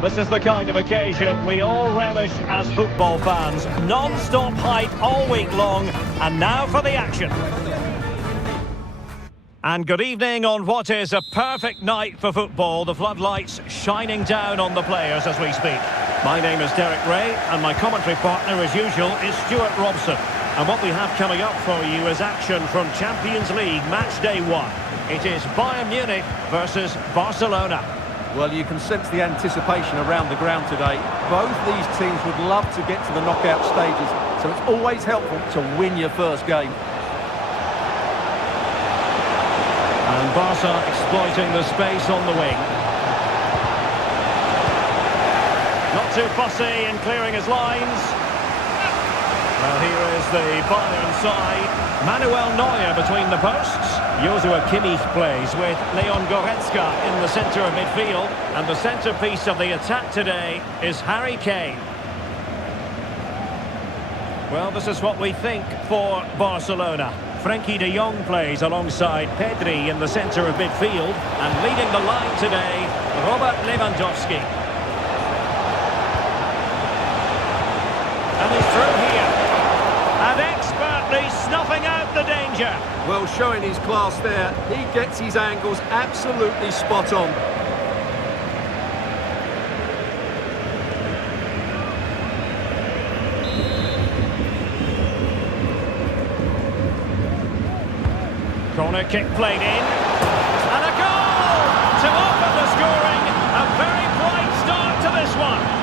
This is the kind of occasion we all relish as football fans. Non-stop hype all week long, and now for the action. And good evening on what is a perfect night for football. The floodlights shining down on the players as we speak. My name is Derek Ray, and my commentary partner, as usual, is Stuart Robson. And what we have coming up for you is action from Champions League match day 1. It is Bayern Munich versus Barcelona. Well, you can sense the anticipation around the ground today. Both these teams would love to get to the knockout stages, so it's always helpful to win your first game. And Barca exploiting the space on the wing. Not too fussy in clearing his lines. Well, here is the Bayern side. Manuel Neuer between the posts. Joshua Kimmich plays with Leon Goretzka in the centre of midfield. And the centrepiece of the attack today is Harry Kane. Well, this is what we think for Barcelona. Frenkie de Jong plays alongside Pedri in the centre of midfield. And leading the line today, Robert Lewandowski. And he's through here. And expertly snuffing out the danger. Well, showing his class there. He gets his angles absolutely spot on. Corner kick played in. And a goal to open the scoring. A very bright start to this one.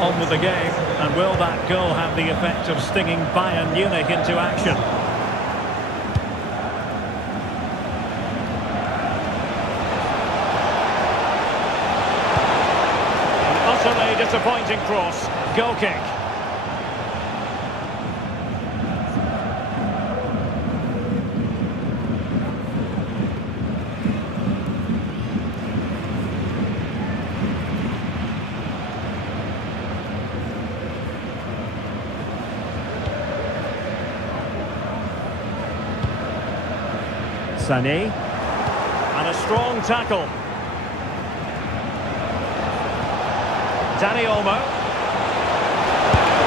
On with the game, and will that goal have the effect of stinging Bayern Munich into action? An utterly disappointing cross, goal kick. Sané, and a strong tackle. Dani Olmo.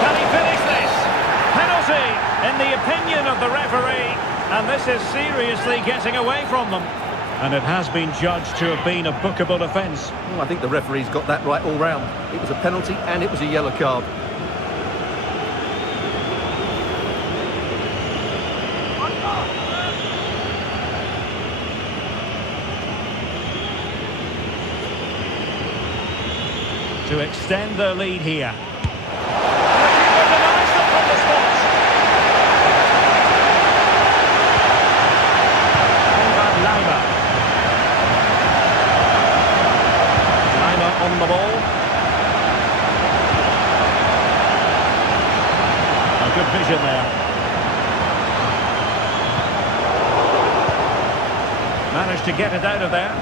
Can he finish this? Penalty, in the opinion of the referee, and this is seriously getting away from them. And it has been judged to have been a bookable offence. Well, I think the referee's got that right all round. It was a penalty and it was a yellow card. To extend their lead here. And the keeper denies them from the spot. Lima. Lima on the ball. A good vision there. Managed to get it out of there.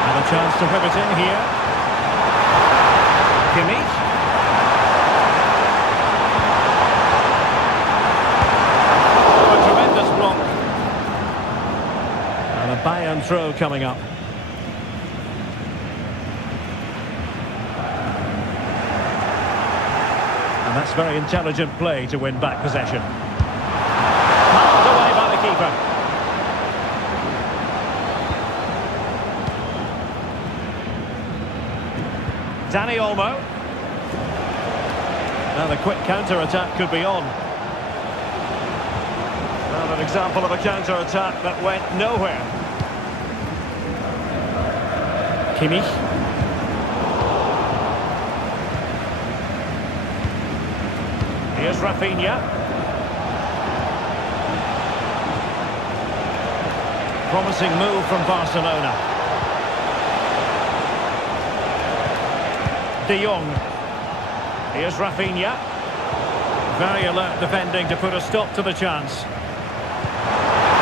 And a chance to whip it in here. Kimmich. Oh, a tremendous block. And a Bayern throw coming up. And that's very intelligent play to win back possession. Passed away by the keeper. Dani Olmo. Now the quick counter-attack could be on. Well, an example of a counter-attack that went nowhere. Kimmich. Here's Rafinha. Promising move from Barcelona. De Jong. Here's Rafinha. Very alert defending to put a stop to the chance.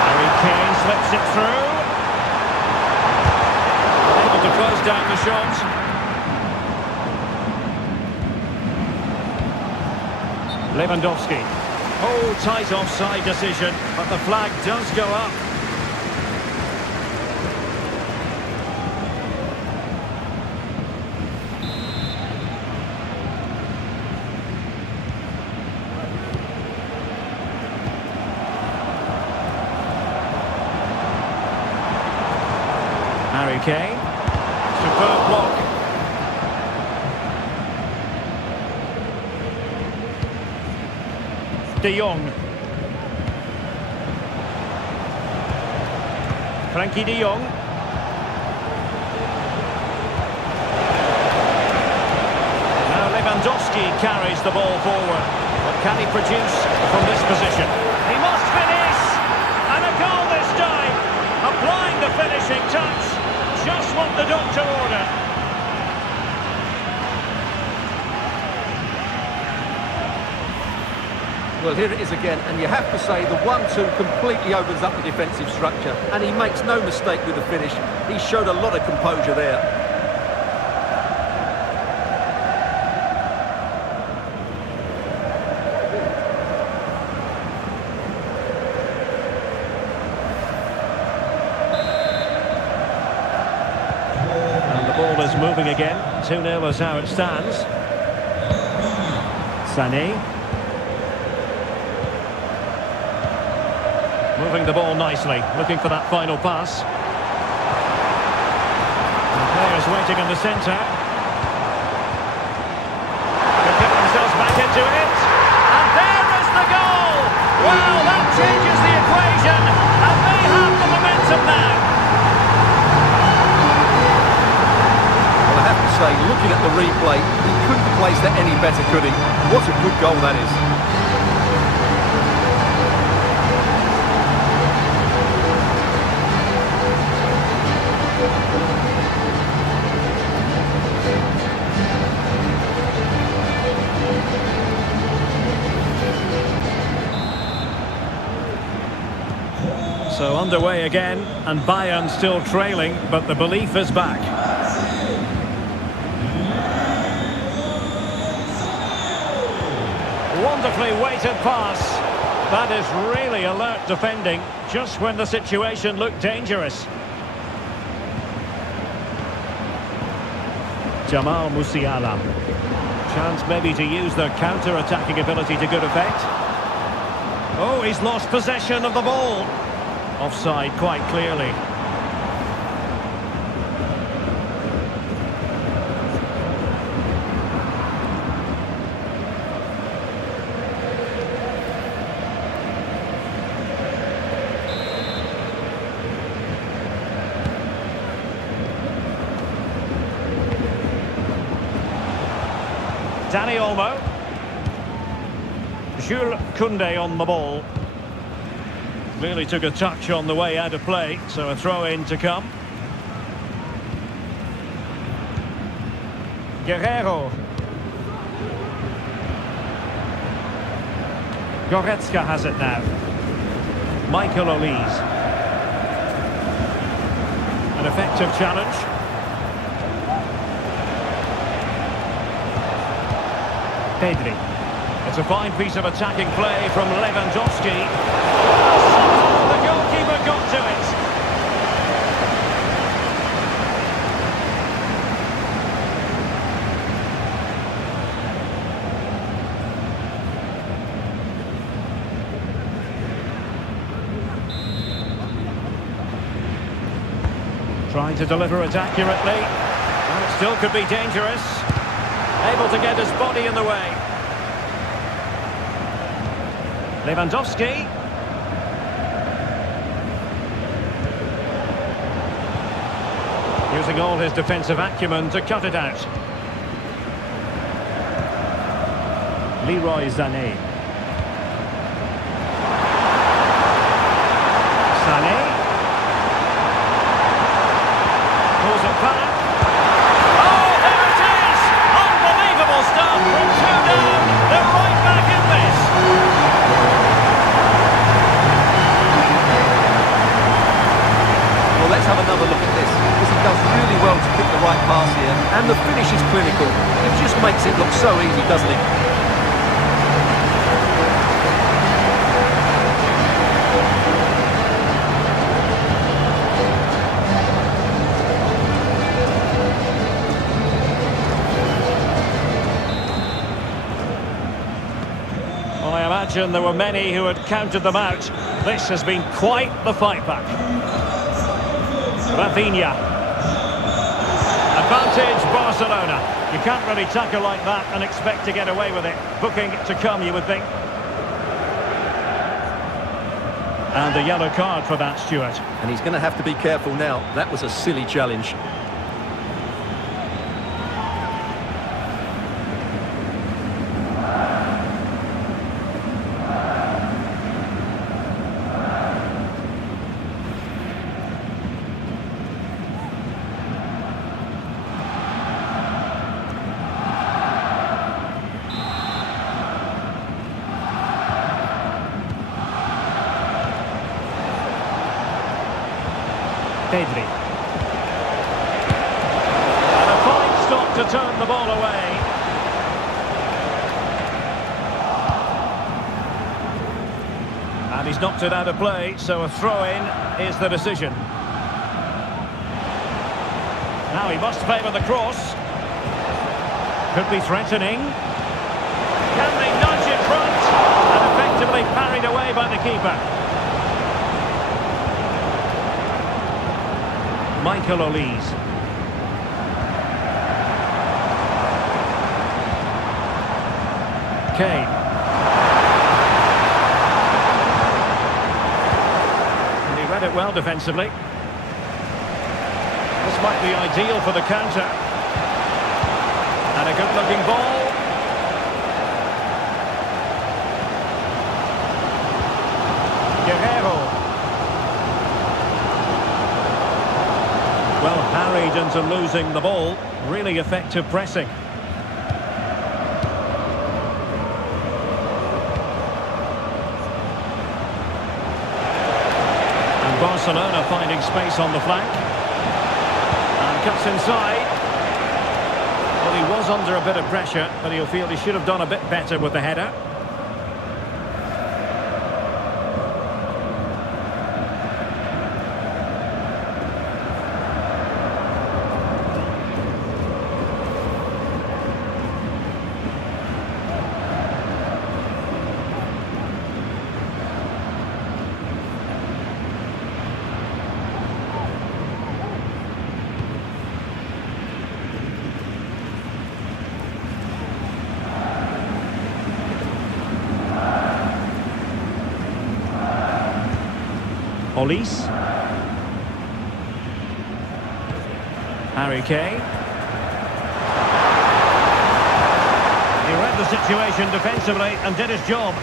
Harry Kane slips it through. Able to close down the shot. Lewandowski. Oh, tight offside decision, but the flag does go up. Harry Kane. Superb block. De Jong. Frankie de Jong. Now Lewandowski carries the ball forward. But can he produce from this position? He must finish! And a goal this time! Applying the finishing touch. Just what the doctor ordered. Well, here it is again, and you have to say the 1-2 completely opens up the defensive structure, and he makes no mistake with the finish. He showed a lot of composure there. And the ball is moving again. 2-0 is how it stands. Sané. Moving the ball nicely, looking for that final pass. The players waiting in the centre. They get themselves back into it. And there is the goal! Well, that changes the equation, and they have the momentum now. Well, I have to say, looking at the replay, he couldn't have placed that any better, could he? What a good goal that is. So underway again, and Bayern still trailing, but the belief is back. Wonderfully weighted pass. That is really alert defending, just when the situation looked dangerous. Jamal Musiala. Chance maybe to use their counter-attacking ability to good effect. Oh, he's lost possession of the ball. Offside quite clearly. Dani Olmo. Jules Koundé on the ball. Really took a touch on the way out of play, so a throw-in to come. Guerrero. Goretzka has it now. Michael Olise. An effective challenge. Pedri. It's a fine piece of attacking play from Lewandowski. Somehow the goalkeeper got to it. Trying to deliver it accurately. And it still could be dangerous. Able to get his body in the way. Lewandowski. Using all his defensive acumen to cut it out. Leroy Sané. Sané. so easy, doesn't he? Well, I imagine there were many who had counted them out. This has been quite the fight back. Rafinha. Advantage Barcelona. You can't really tackle like that and expect to get away with it. Booking to come, you would think. And the yellow card for that, Stuart. And he's going to have to be careful now. That was a silly challenge. Pedri. And a fine stop to turn the ball away. And he's knocked it out of play, so a throw-in is the decision. Now he must favour the cross. Could be threatening. Can they nudge in front? And effectively parried away by the keeper. Michael Olise. Kane. And he read it well defensively. This might be ideal for the counter. And a good-looking ball. Guerrero. Well, harried into losing the ball. Really effective pressing. And Barcelona finding space on the flank. And cuts inside. Well, he was under a bit of pressure, but he'll feel he should have done a bit better with the header. Olise. Harry Kane. He read the situation defensively and did his job.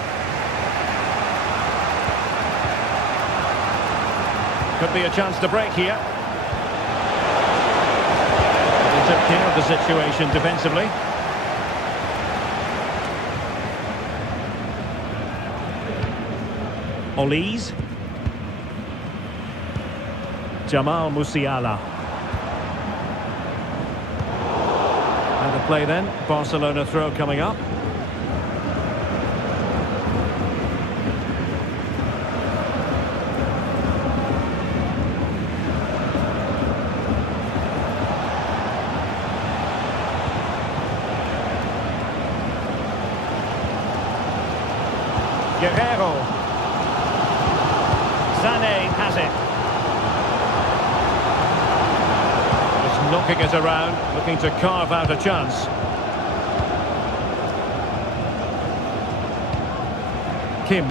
Could be a chance to break here. He took care of the situation defensively. Olise. Jamal Musiala. And the play then, Barcelona throw coming up. Guerrero. Sané has it. Knocking it around, looking to carve out a chance. Kim.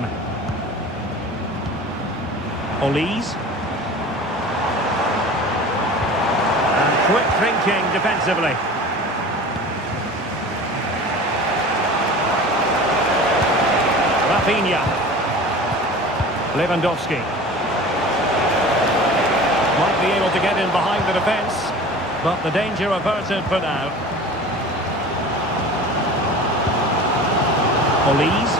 Olise. And quick thinking defensively. Rafinha. Lewandowski. Might be able to get in behind the defence. But the danger averted for now. Olise.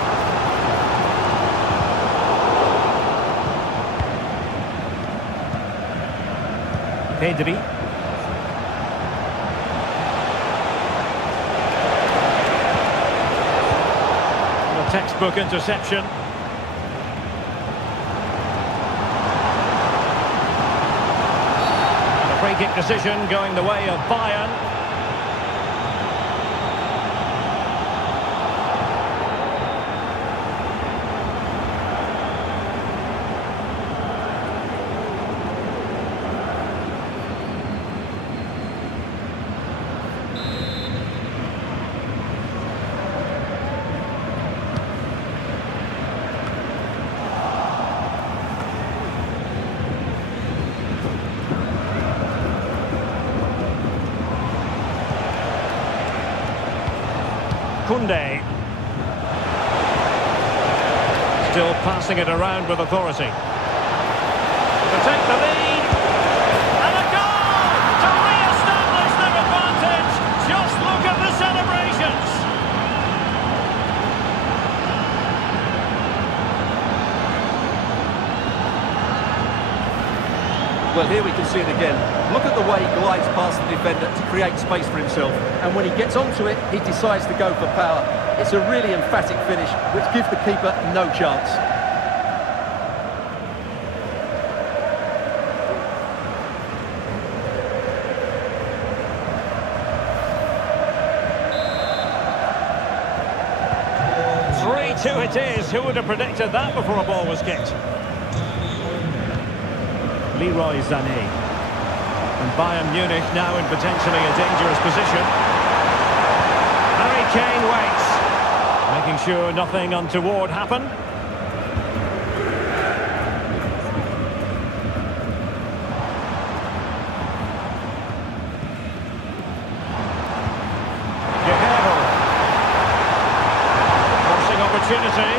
Pedri. Textbook interception. And a free kick decision going the way of Bayern. Koundé. Still passing it around with authority. To take the lead. And a goal to re-establish their advantage. Just look at the celebrations. Well, here we can see it again. Look at the way he glides past the defender to create space for himself. And when he gets onto it, he decides to go for power. It's a really emphatic finish, which gives the keeper no chance. It is. Who would have predicted that before a ball was kicked? Leroy Sané. And Bayern Munich now in potentially a dangerous position. Harry Kane waits, making sure nothing untoward happened. Opportunity.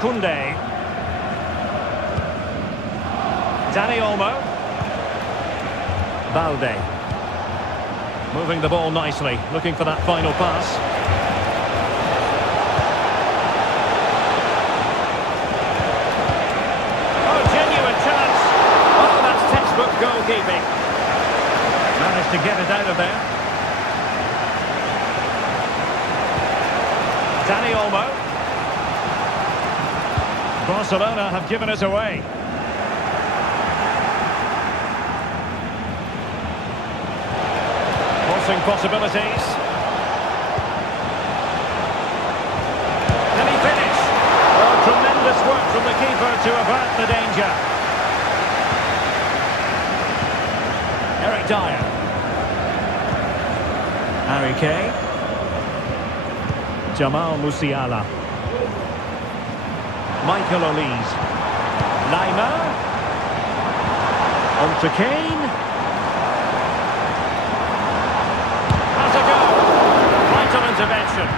Koundé. Dani Olmo. Balde. Moving the ball nicely, looking for that final pass. Goalkeeping. Managed to get it out of there. Dani Olmo. Barcelona have given it away. Crossing possibilities. Can he finish? Oh, tremendous work from the keeper to avert the danger. Dyer. Harry Kane. Jamal Musiala. Michael Olise. Lima. On to Kane. Has a go. Vital intervention.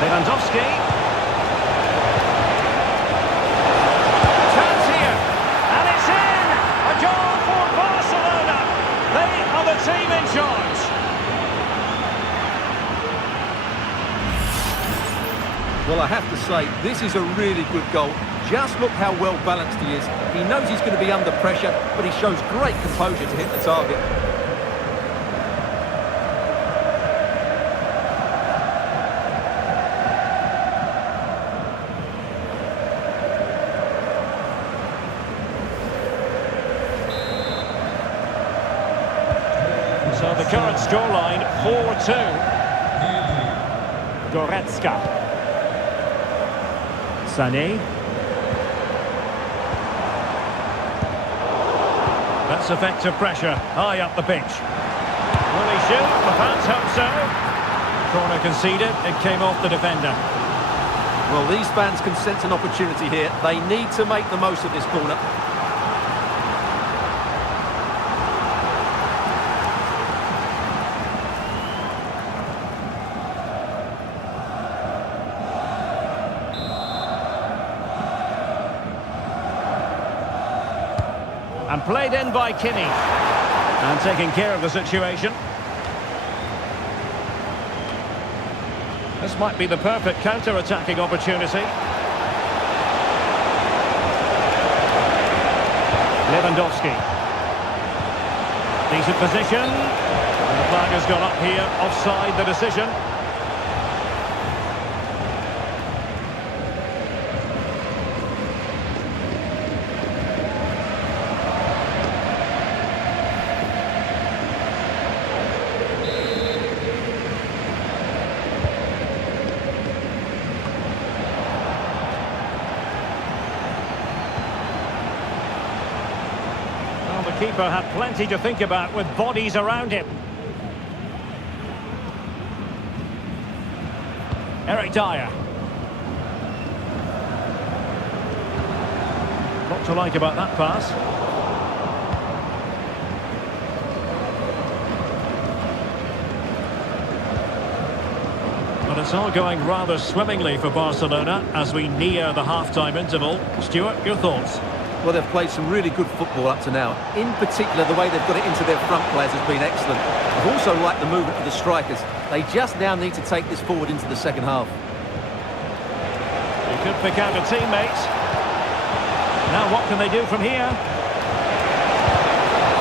Lewandowski. Team in charge. Well, I have to say, this is a really good goal. Just look how well balanced he is. He knows he's going to be under pressure, but he shows great composure to hit the target. So the current scoreline, 4-2. Goretzka. Sané. That's effective pressure, high up the pitch. Will he shoot? The fans hope so. Corner conceded, it came off the defender. Well, these fans can sense an opportunity here. They need to make the most of this corner. And played in by Kimmich. And taking care of the situation. This might be the perfect counter-attacking opportunity. Lewandowski. Decent position. And the flag has gone up here, offside the decision. The keeper had plenty to think about with bodies around him. Eric Dyer. Lot to like about that pass. But it's all going rather swimmingly for Barcelona as we near the half-time interval. Stuart, your thoughts? Well, they've played some really good football up to now. In particular, the way they've got it into their front players has been excellent. I've also liked the movement of the strikers. They just now need to take this forward into the second half. He could pick out a teammate. Now what can they do from here?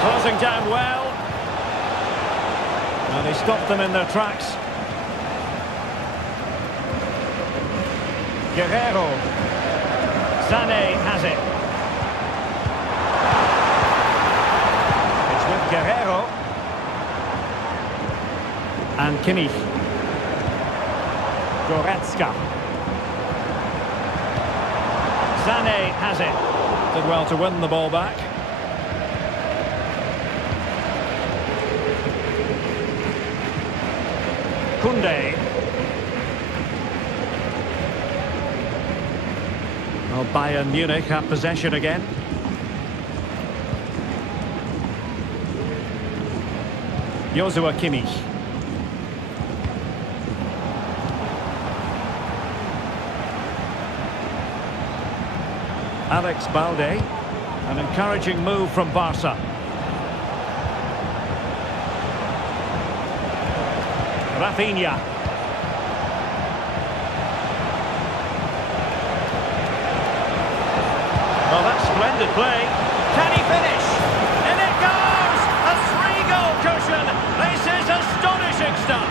Closing down well. And they stopped them in their tracks. Guerrero. Sané has it. Guerrero and Kimmich. Goretzka. Sané has it. Did well to win the ball back. Koundé. Well, Bayern Munich have possession again. Joshua Kimmich. Alex Balde. An encouraging move from Barca. Rafinha. Well, that's splendid play. Can he finish? And it goes! A three-goal cushion! This is astonishing stuff!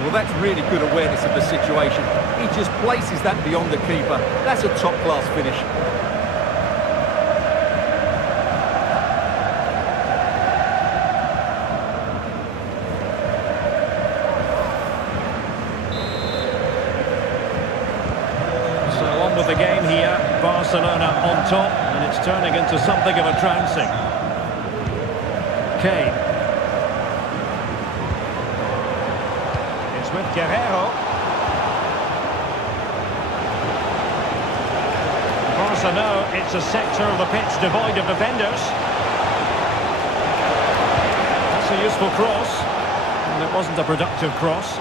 Well, that's really good awareness of the situation. He just places that beyond the keeper. That's a top-class finish. So on with the game here. Barcelona on top, and it's turning into something of a trouncing. Kane. With Guerrero. Barca know it's a sector of the pitch devoid of defenders. That's a useful cross, and it wasn't a productive cross.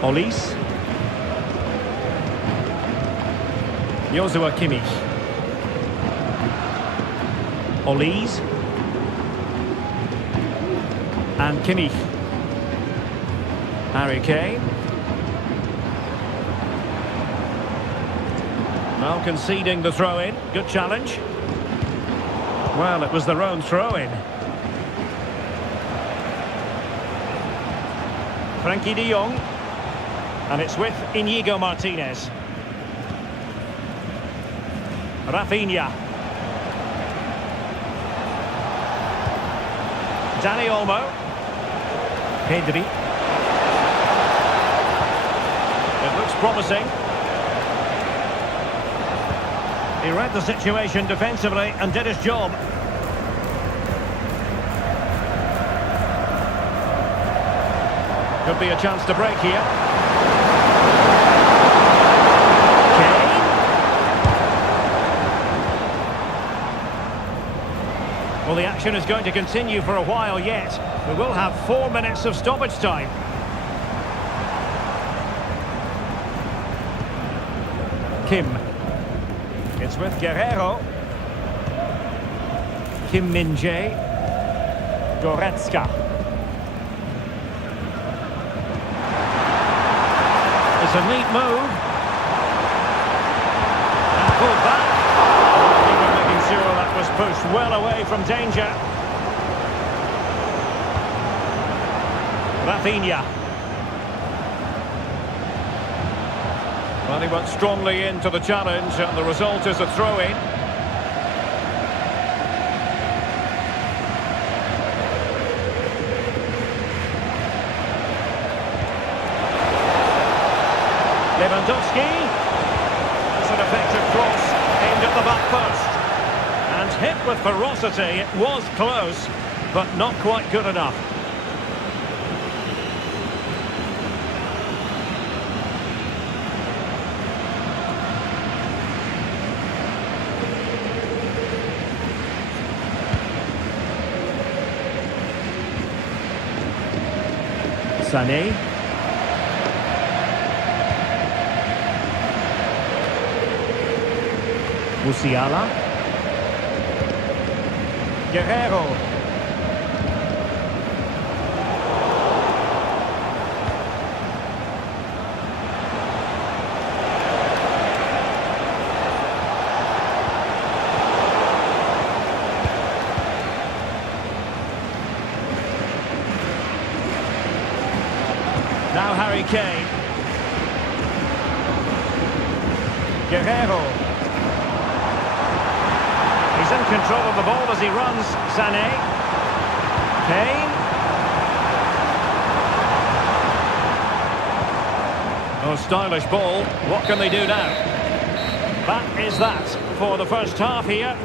Olise. Joshua Kimmich. Olise. And Kimmich. Harry Kane. Now conceding the throw-in. Good challenge. Well, it was their own throw-in. Frankie de Jong. And it's with Inigo Martinez. Rafinha. Dani Olmo. Pedri. It looks promising. He read the situation defensively and did his job. Could be a chance to break here. Kane. Well, the action is going to continue for a while yet. We will have 4 minutes of stoppage time. Kim. It's with Guerrero. Kim Min-jae. Goretzka. It's a neat move. And pulled back. Keeper making sure that was pushed well away from danger. Rafinha. Well, he went strongly into the challenge, and the result is a throw-in. Lewandowski. That's an effective cross aimed at the back post. And hit with ferocity. It was close, but not quite good enough. Sané. Musiala. Guerrero. Now Harry Kane. Guerrero. He's in control of the ball as he runs. Sané. Kane. Oh, stylish ball. What can they do now? That is that for the first half here.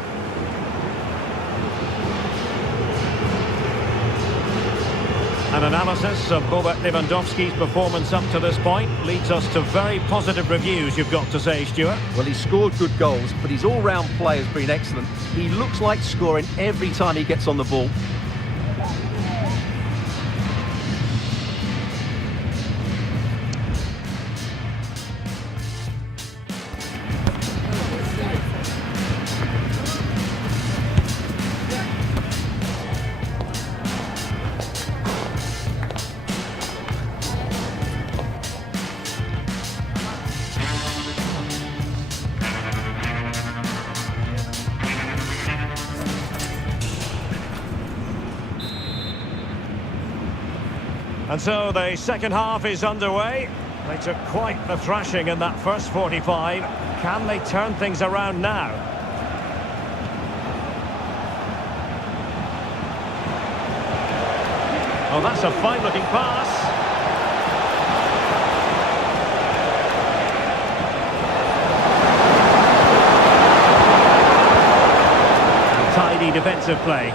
An analysis of Robert Lewandowski's performance up to this point leads us to very positive reviews, you've got to say, Stuart. Well, he's scored good goals, but his all-round play has been excellent. He looks like scoring every time he gets on the ball. And so the second half is underway. They took quite the thrashing in that first 45. Can they turn things around now? Oh, that's a fine-looking pass. Tidy defensive play.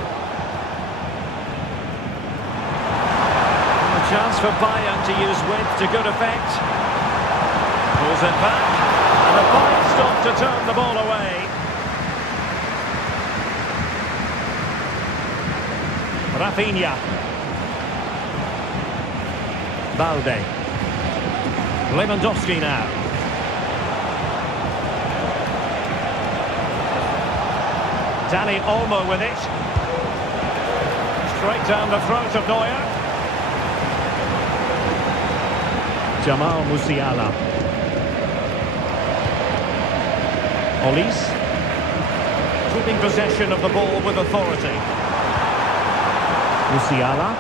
Chance for Bayern to use width to good effect. Pulls it back. And a fine stop to turn the ball away. Rafinha. Balde. Lewandowski now. Dani Olmo with it. Straight down the throat of Neuer. Jamal Musiala. Olise. Keeping possession of the ball with authority. Musiala.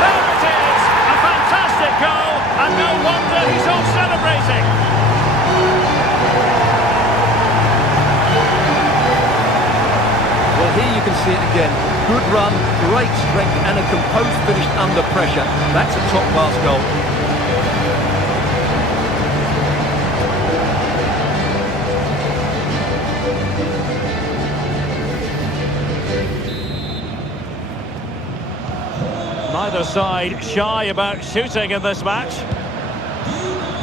There it is! A fantastic goal, and no wonder he's all celebrating. Well, here you can see it again. Good run, great strength, and a composed finish under pressure. That's a top-class goal. Neither side shy about shooting in this match.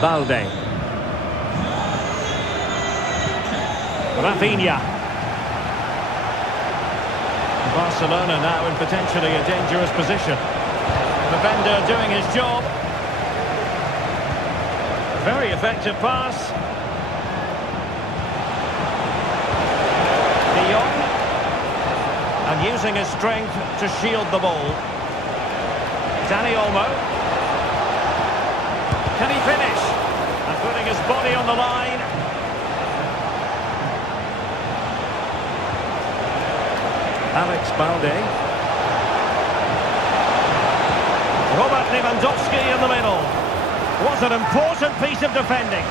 Balde. Rafinha. Barcelona now in potentially a dangerous position. Defender doing his job. Very effective pass. De Jong. And using his strength to shield the ball. Dani Olmo. Can he finish? And putting his body on the line. Alex Balde. Robert Lewandowski in the middle. Was an important piece of defending.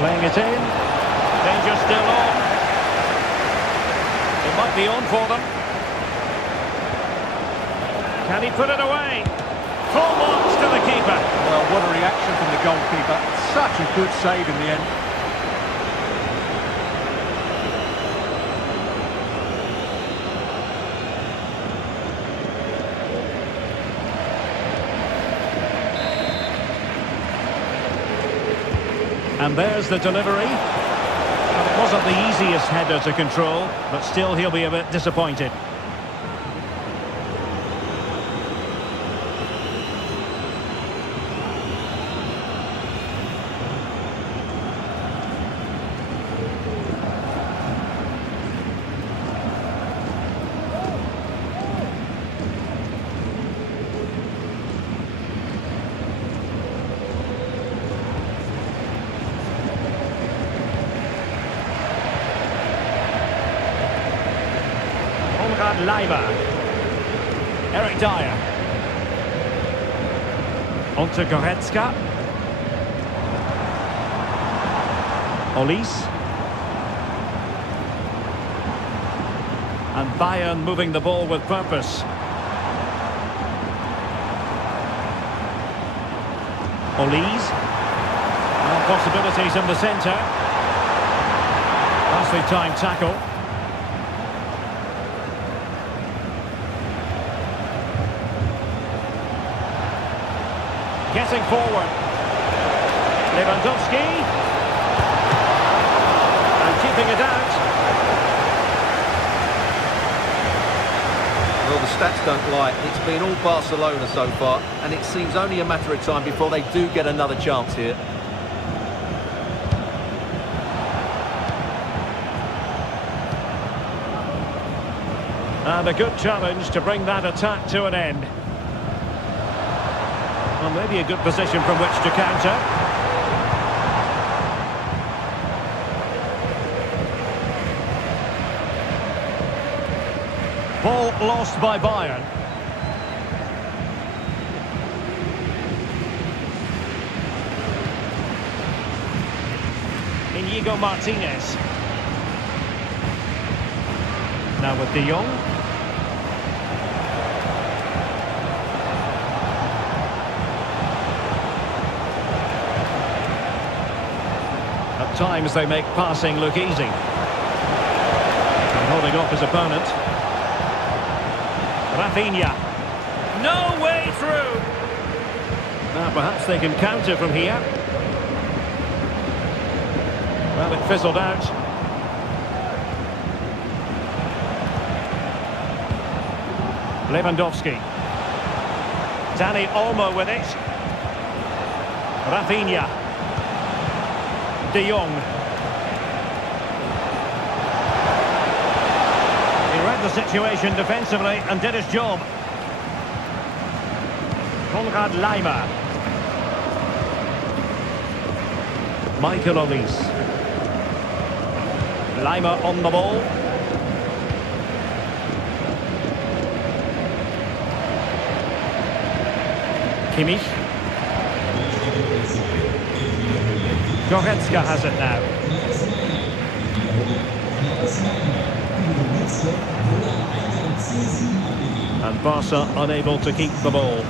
Playing it in. Danger still on. It might be on for them. Can he put it away? Full marks to the keeper. Well, what a reaction from the goalkeeper. Such a good save in the end. And there's the delivery. Well, it wasn't the easiest header to control, but still he'll be a bit disappointed. Leimer. Eric Dyer. Onto Goretzka. Olise. And Bayern moving the ball with purpose. Olise. And possibilities in the centre. Nicely timed tackle. Getting forward. Lewandowski. And keeping it out. Well, the stats don't lie. It's been all Barcelona so far, and it seems only a matter of time before they do get another chance here. And a good challenge to bring that attack to an end. Well, maybe a good position from which to counter. Ball lost by Bayern. Inigo Martinez. Now with De Jong. At times they make passing look easy. And holding off his opponent. Rafinha. No way through. Now perhaps they can counter from here. Well, it fizzled out. Lewandowski. Dani Olmo with it. Rafinha. De Jong. He read the situation defensively and did his job. Konrad Leimer. Michael Olise. Leimer on the ball. Kimmich. Goretzka has it now. And Barca unable to keep the ball.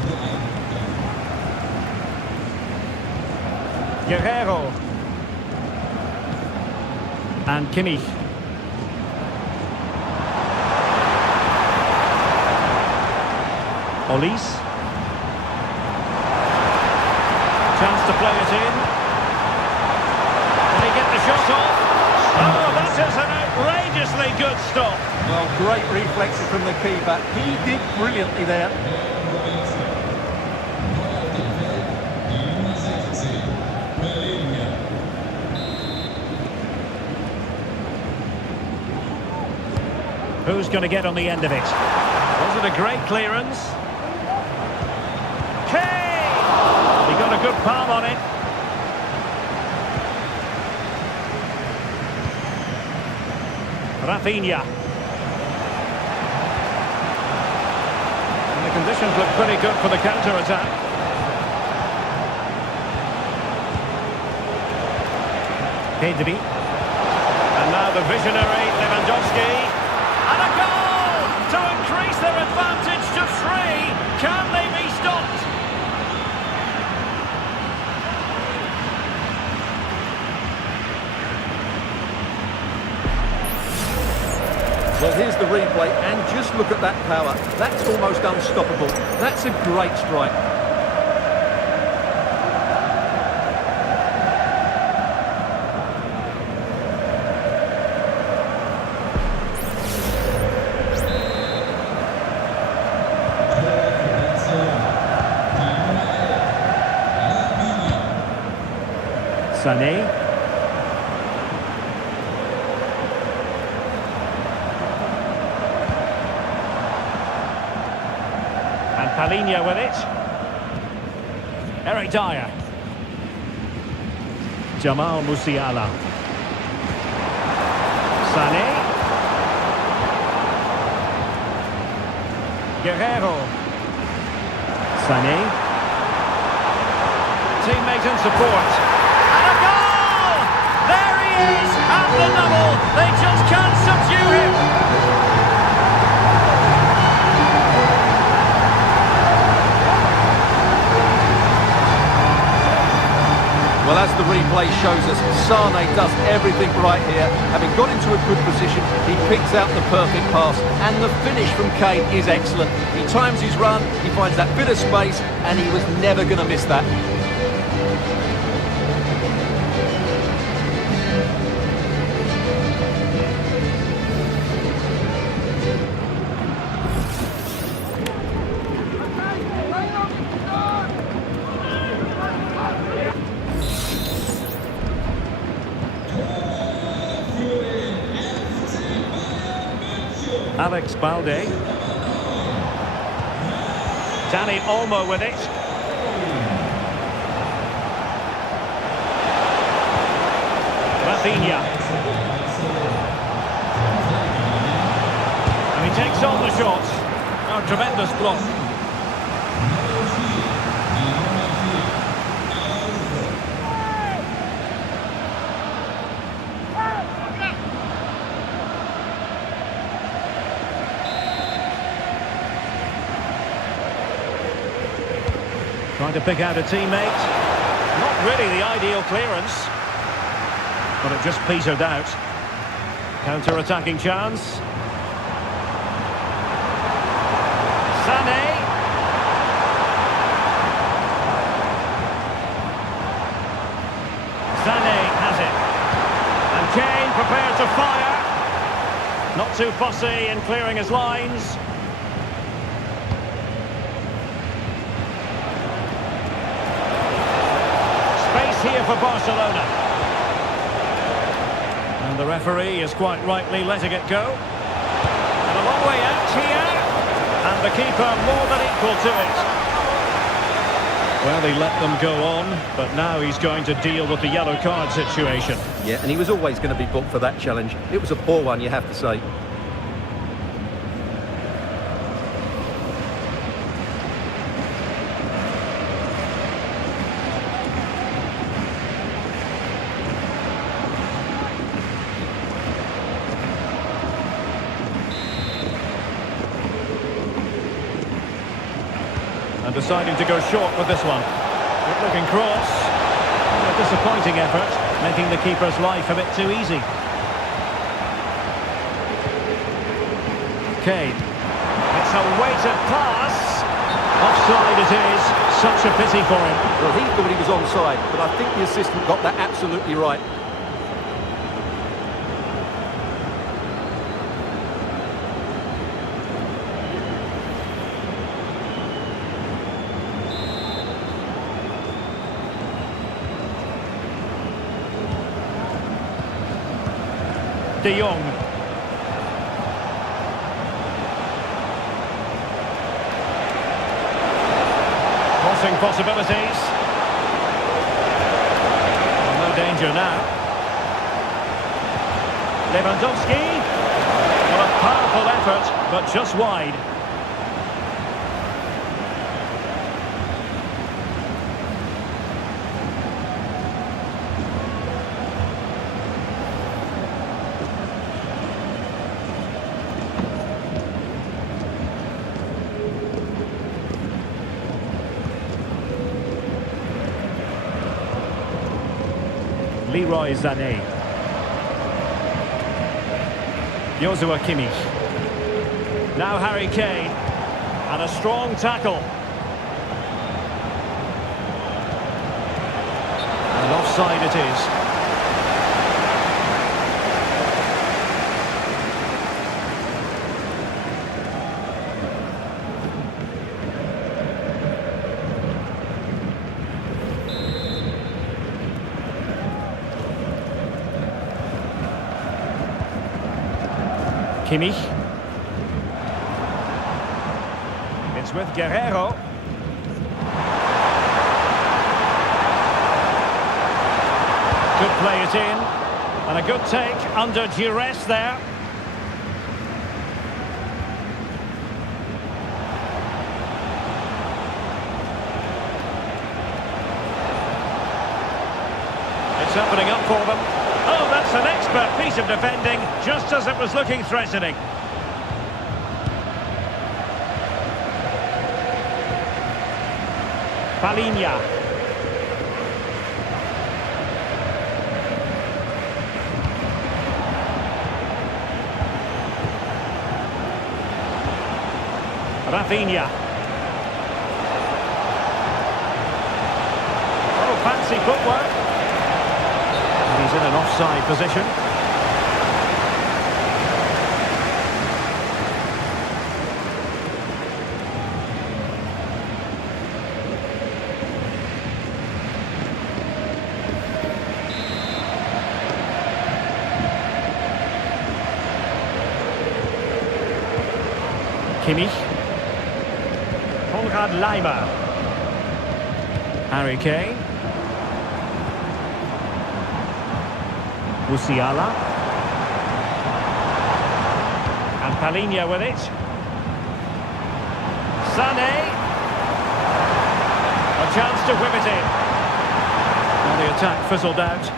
Guerrero. And Kimmich. Olise. Chance to play it in. Can he get the shot off? Oh, that is an outrageously good stop. Well, great reflexes from the keeper. He did brilliantly there. Who's going to get on the end of it? Was it a great clearance? Kane! He got a good palm on it. Rafinha. And the conditions look pretty good for the counter-attack. Pedri. And now the visionary Lewandowski. And a goal to increase their advantage to 3. Can they be stopped? Well, here's the replay, and just look at that power. That's almost unstoppable. That's a great strike. Sané. And Palinha with it. Eric Dyer. Jamal Musiala. Sané. Guerrero. Sané. Teammate and support. There he is, at the double. They just can't subdue him. Well, as the replay shows us, Sané does everything right here. Having got into a good position, he picks out the perfect pass. And the finish from Kane is excellent. He times his run, he finds that bit of space, and he was never going to miss that. Alex Balde. Dani Olmo with it. Rafinha. And he takes on the shot. Oh, tremendous block. Trying to pick out a teammate. Not really the ideal clearance. But it just petered out. Counter-attacking chance. Sané. Sané has it. And Kane prepared to fire. Not too fussy in clearing his lines. Here for Barcelona. And the referee is quite rightly letting it go. And a long way out here. And the keeper more than equal to it. Well, they let them go on, but now he's going to deal with the yellow card situation. Yeah, and he was always going to be booked for that challenge. It was a poor one, you have to say. And deciding to go short with this one. Good looking cross. A disappointing effort, making the keeper's life a bit too easy. Kane. It's a weighted pass. Offside it is. Such a pity for him. Well, he thought he was onside, but I think the assistant got that absolutely right. De Jong. Crossing possibilities. Well, no danger now. Lewandowski. What a powerful effort, but just wide. Leroy Sané. Joshua Kimmich. Now Harry Kane. And a strong tackle. And offside it is. Kimmich. It's with Guerrero. Good play it in. And a good take under duress there. It's opening up for them. Oh, that's an expert piece of defending, just as it was looking threatening. Palhinha. Rafinha. Oh, fancy footwork. He's in an offside position. Kimmich. Konrad Laimer. Harry Kane. Musiala. And Palhinha with it. Sané. A chance to whip it in. And the attack fizzled out.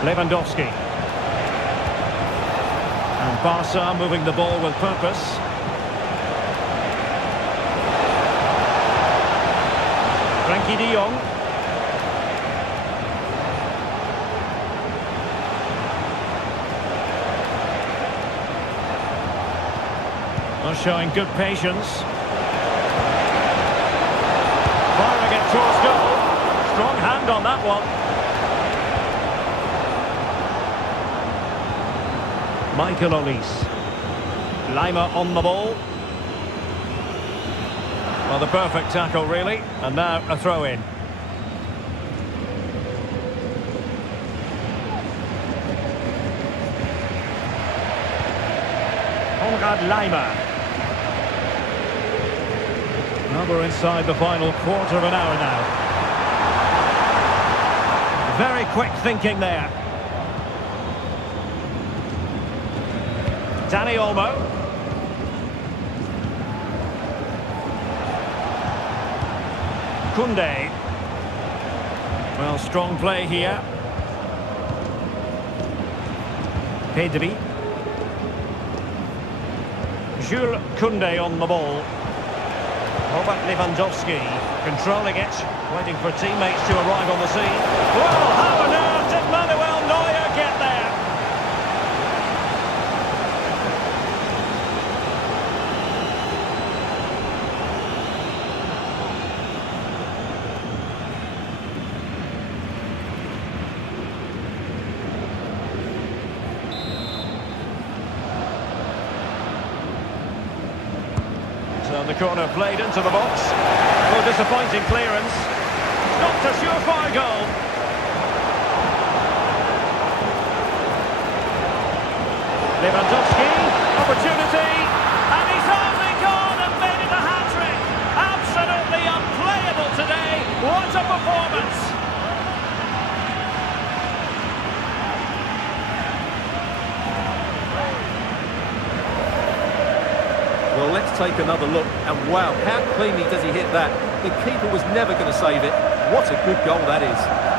Lewandowski. And Barca moving the ball with purpose. Frankie de Jong. Well, showing good patience. Firing it towards goal. Strong hand on that one. Michael Olise. Laimer on the ball. Well, the perfect tackle, really. And now a throw-in. Konrad Laimer. Well, we're inside the final quarter of an hour now. Very quick thinking there. Dani Olmo. Koundé. Well, strong play here. Pedri. Jules Koundé on the ball. Robert Lewandowski controlling it, waiting for teammates to arrive on the scene. Well, how on earth did Manuel Neuer get there? the corner played into the box. Oh, disappointing clearance. Not a surefire goal. Lewandowski, opportunity, and he's only gone and made it a hat-trick. Absolutely unplayable today. What a performance. Well, let's take another look, and wow, how cleanly does he hit that? The keeper was never going to save it. What a good goal that is.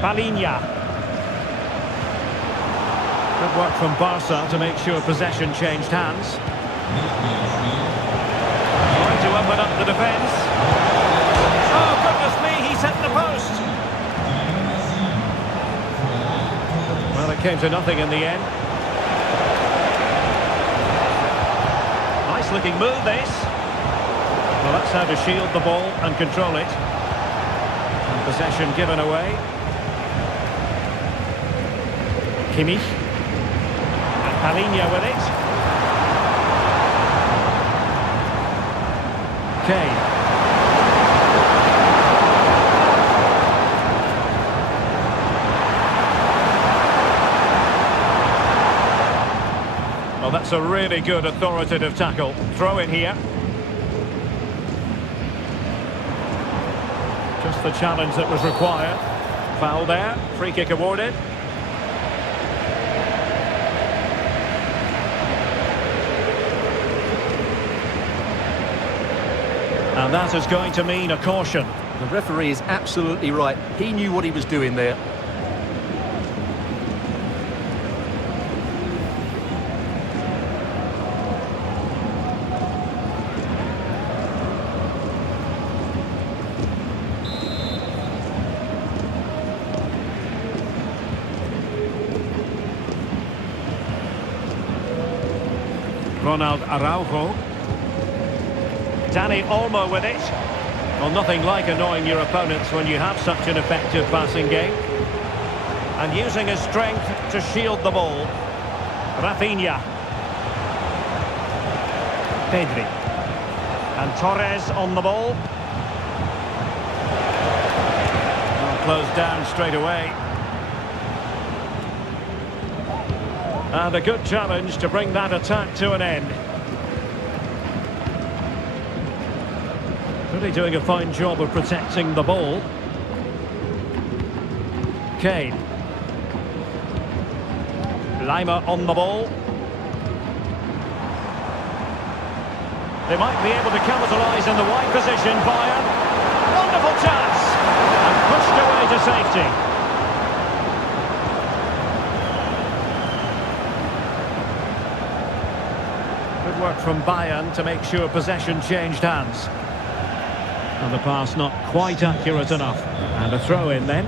Palinha. Good work from Barca to make sure possession changed hands. Trying to open up the defence. Oh, goodness me, he's hit the post. Well, it came to nothing in the end. Nice looking move, this. Well, that's how to shield the ball and control it. And possession given away. Kimmich. And Palinha with it. Kane. Well, that's a really good authoritative tackle. Throw in here. Just the challenge that was required. Foul there. Free kick awarded. And that is going to mean a caution. The referee is absolutely right. He knew what he was doing there. Ronald Araujo. Dani Olmo with it. Well, nothing like annoying your opponents when you have such an effective passing game. And using his strength to shield the ball. Rafinha. Pedri. And Torres on the ball. Well, closed down straight away. And a good challenge to bring that attack to an end. Really doing a fine job of protecting the ball. Kane. Lima on the ball. They might be able to capitalise in the wide position. Bayern. Wonderful chance. And pushed away to safety. Good work from Bayern to make sure possession changed hands. And the pass not quite accurate enough. And a throw in then.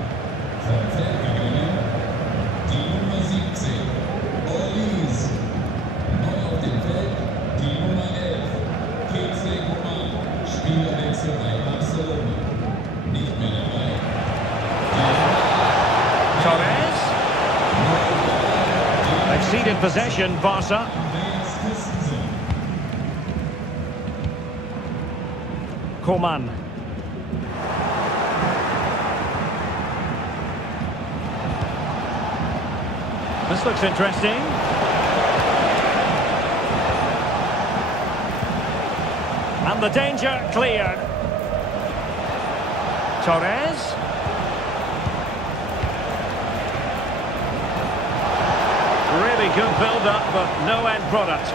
Torres. Exceeded possession, Barca. Coman. This looks interesting. And the danger cleared. Torres. Really good build-up, but no end product.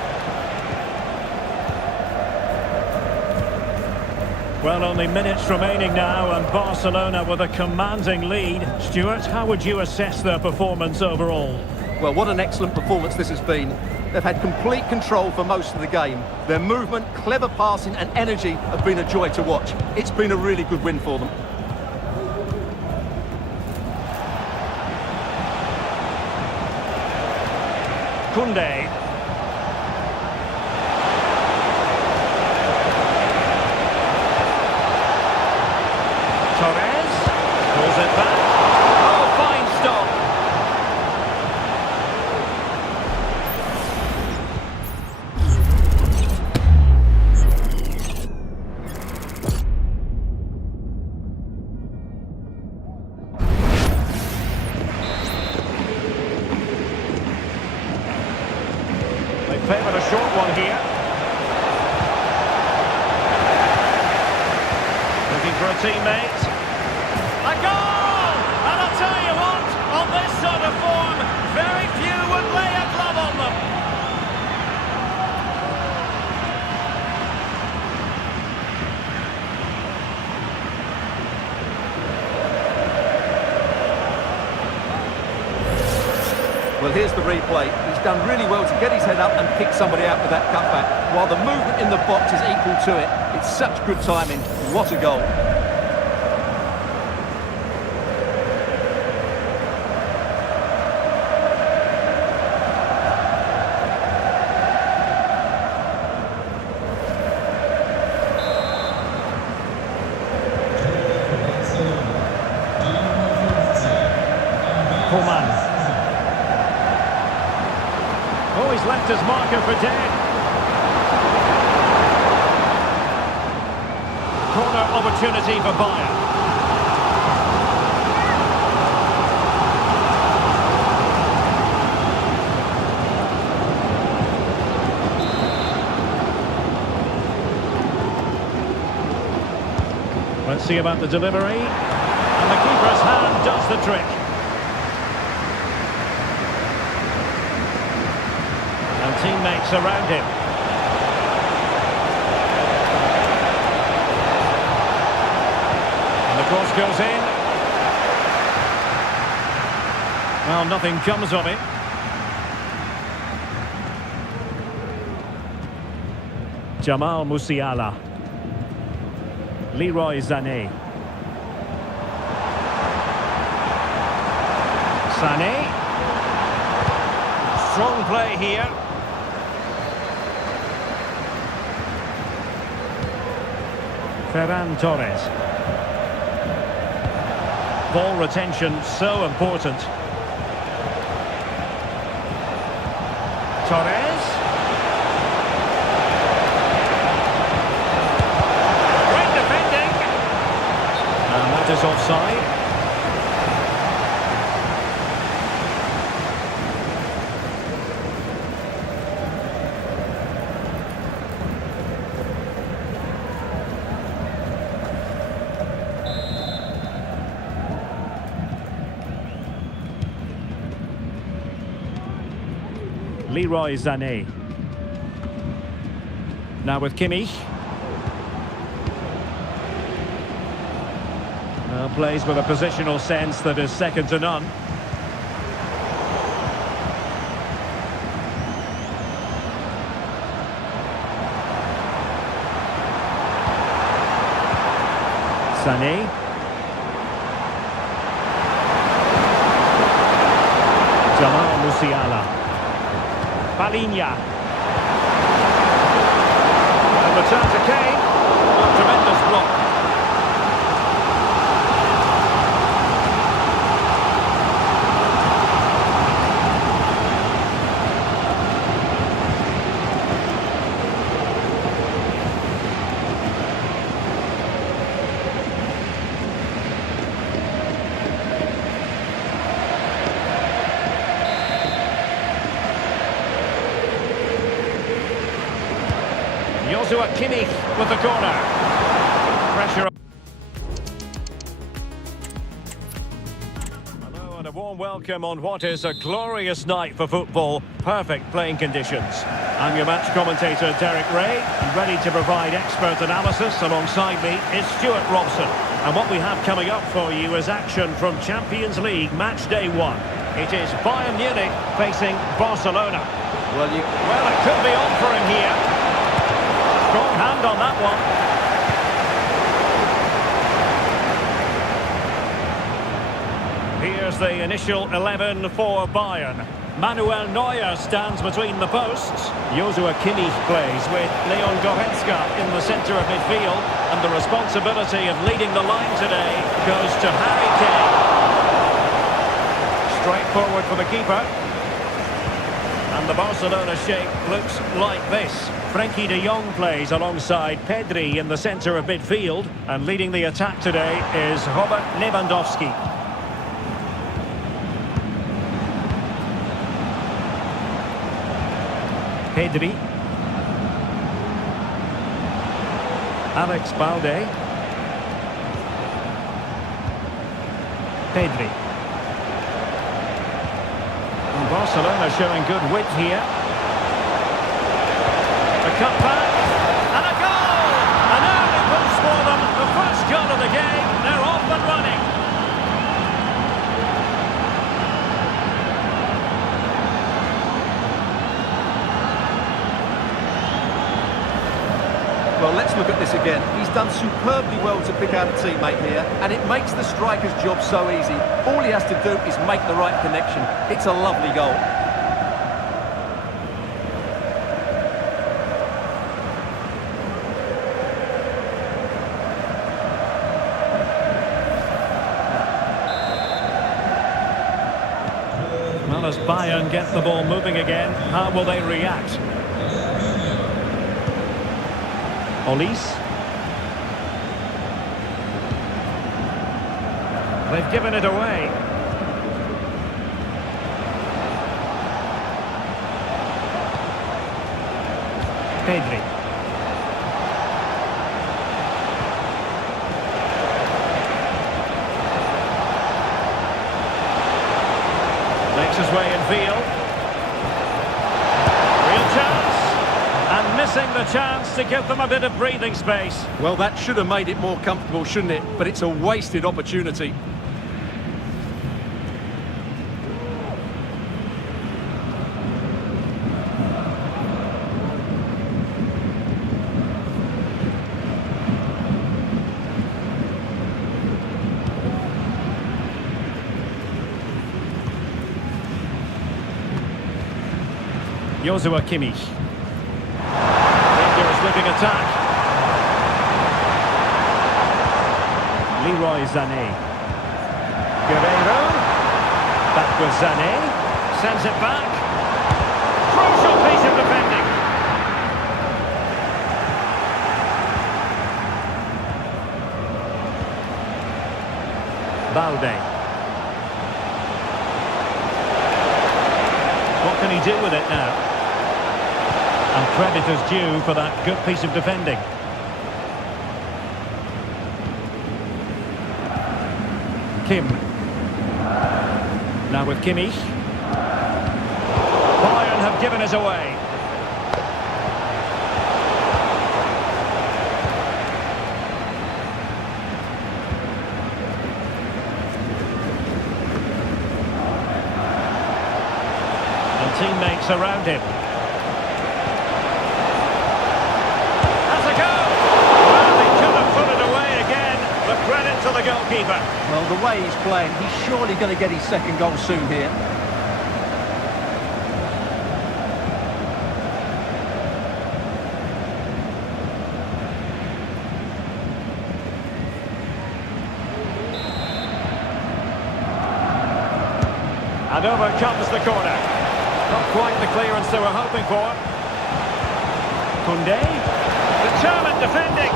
Well, only minutes remaining now, and Barcelona with a commanding lead. Stuart, how would you assess their performance overall? Well, what an excellent performance this has been. They've had complete control for most of the game. Their movement, clever passing and energy have been a joy to watch. It's been a really good win for them. Koundé. Torres pulls it back. Oh, fine stop. They favoured a short one here. Looking for a teammate. A goal! And I'll tell you what, on this sort of form, very few would lay a glove on them. Well, here's the replay. He's done really well to get his head up and pick somebody out with that cutback. While the movement in the box is equal to it, it's such good timing. What a goal. Coman. Oh, he's left his marker for dead. Corner opportunity for Bayern. Let's see about the delivery. And the keeper's hand does the trick. And teammates around him. And the cross goes in. Well, nothing comes of it. Jamal Musiala. Leroy Sané. Sané. Strong play here. Ferran Torres. Ball retention so important. Torres. Great defending. And that is offside. Leroy Sané. Now with Kimmich. Well, plays with a positional sense that is second to none. Sané. Jamal Musiala. Palinha. And the chance to Kane. A tremendous block. Joshua Kimmich with the corner. Pressure. Hello and a warm welcome on what is a glorious night for football. Perfect playing conditions. I'm your match commentator Derek Ray, and ready to provide expert analysis. Alongside me is Stuart Robson. And what we have coming up for you is action from Champions League match day 1. It is Bayern Munich facing Barcelona. Well, Well, it could be on for him here. Strong hand on that one. Here's the initial 11 for Bayern. Manuel Neuer stands between the posts. Joshua Kimmich plays with Leon Goretzka in the centre of midfield. And the responsibility of leading the line today goes to Harry Kane. Straight forward for the keeper. And the Barcelona shape looks like this. Frenkie de Jong plays alongside Pedri in the centre of midfield. And leading the attack today is Robert Lewandowski. Pedri. Alex Balde. Pedri. And Barcelona showing good width here. A cut back. And a goal! An early boost for them. The first goal of the game. They're off and running. Well, let's look at this again. He's done superbly well to pick out a teammate here, and it makes the striker's job so easy. All he has to do is make the right connection. It's a lovely goal. Well, as Bayern get the ball moving again, how will they react? Olise. They've given it away. Pedri. Makes his way in field. Real chance. And missing the chance to give them a bit of breathing space. Well, that should have made it more comfortable, shouldn't it? But it's a wasted opportunity. Joshua Kimmich. Looking attack. Leroy Sané. Guerreiro. Back with Sané. Sends it back. Crucial piece of defending. Balde. What can he do with it now? And credit is due for that good piece of defending. Kim. Now with Kimmich. Bayern have given us away. And teammates around him. Credit to the goalkeeper. Well, the way he's playing, he's surely going to get his second goal soon here. And over comes the corner. Not quite the clearance they were hoping for. Koundé. Determined defending.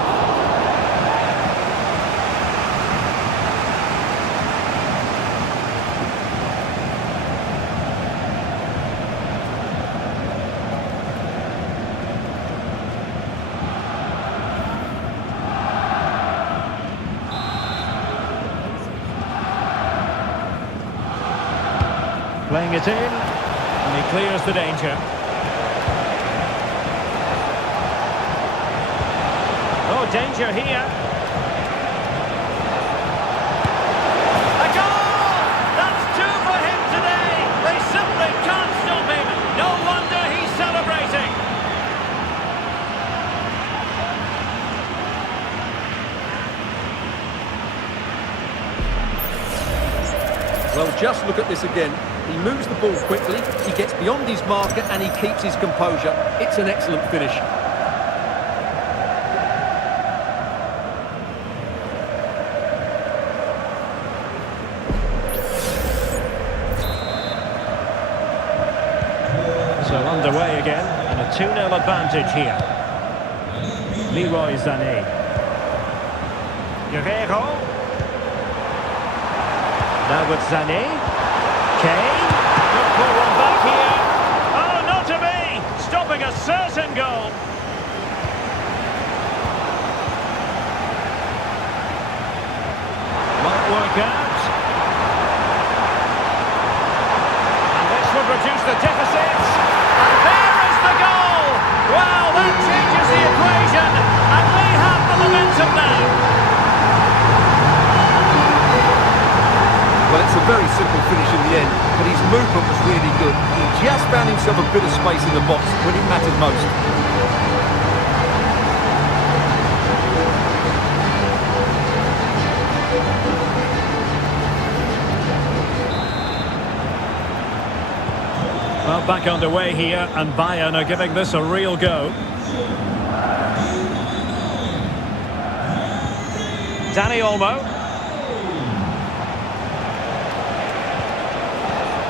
Playing it in, and he clears the danger. Oh, danger here. A goal! That's two for him today! Just look at this again. He moves the ball quickly, he gets beyond his marker and he keeps his composure. It's an excellent finish. So underway again, and a 2-0 advantage here. Leroy Sané. Guerrero. Now with Sané. Kane. Good pull one back here. Oh, not to be! Stopping a certain goal. Might work out. And this would reduce the deficit. And there is the goal! Wow, that changes the equation. And we have the momentum now. Well, it's a very simple finish in the end, but his movement was really good. He just found himself a bit of space in the box when it mattered most. Well, back underway here, and Bayern are giving this a real go. Dani Olmo.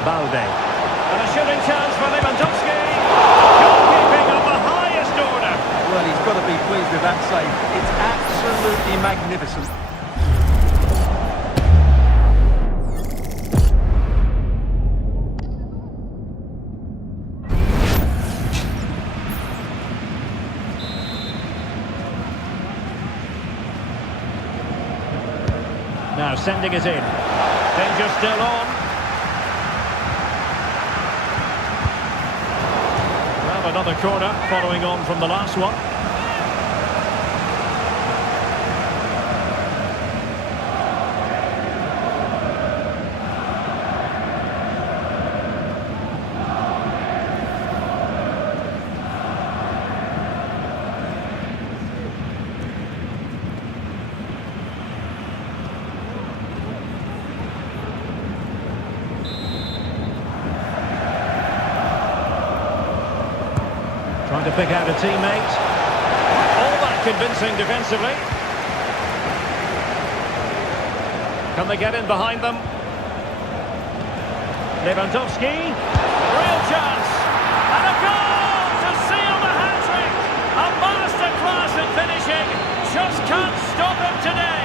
Balde. And a shooting chance for Lewandowski. Goalkeeping of the highest order. Well, he's got to be pleased with that save. It's absolutely magnificent. Now sending it in. Danger still on. Another corner following on from the last one. Trying to pick out a teammate. All that convincing defensively. Can they get in behind them? Lewandowski. Real chance. And a goal to seal the hat-trick. A masterclass in finishing. Just can't stop him today.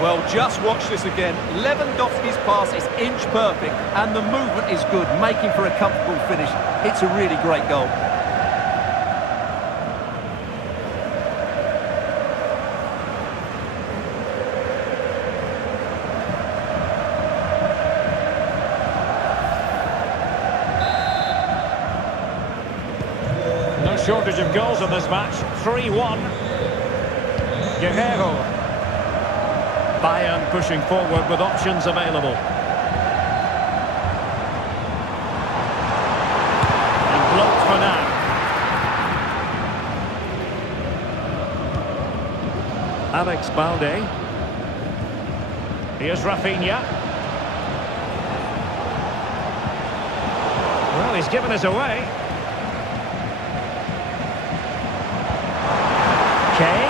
Well, just watch this again. Lewandowski's pass is inch perfect and the movement is good, making for a comfortable finish. It's a really great goal. No shortage of goals in this match. 3-1. Guerrero. Bayern pushing forward with options available. And blocked for now. Alex Balde. Here's Rafinha. Well, he's given us away. Kane.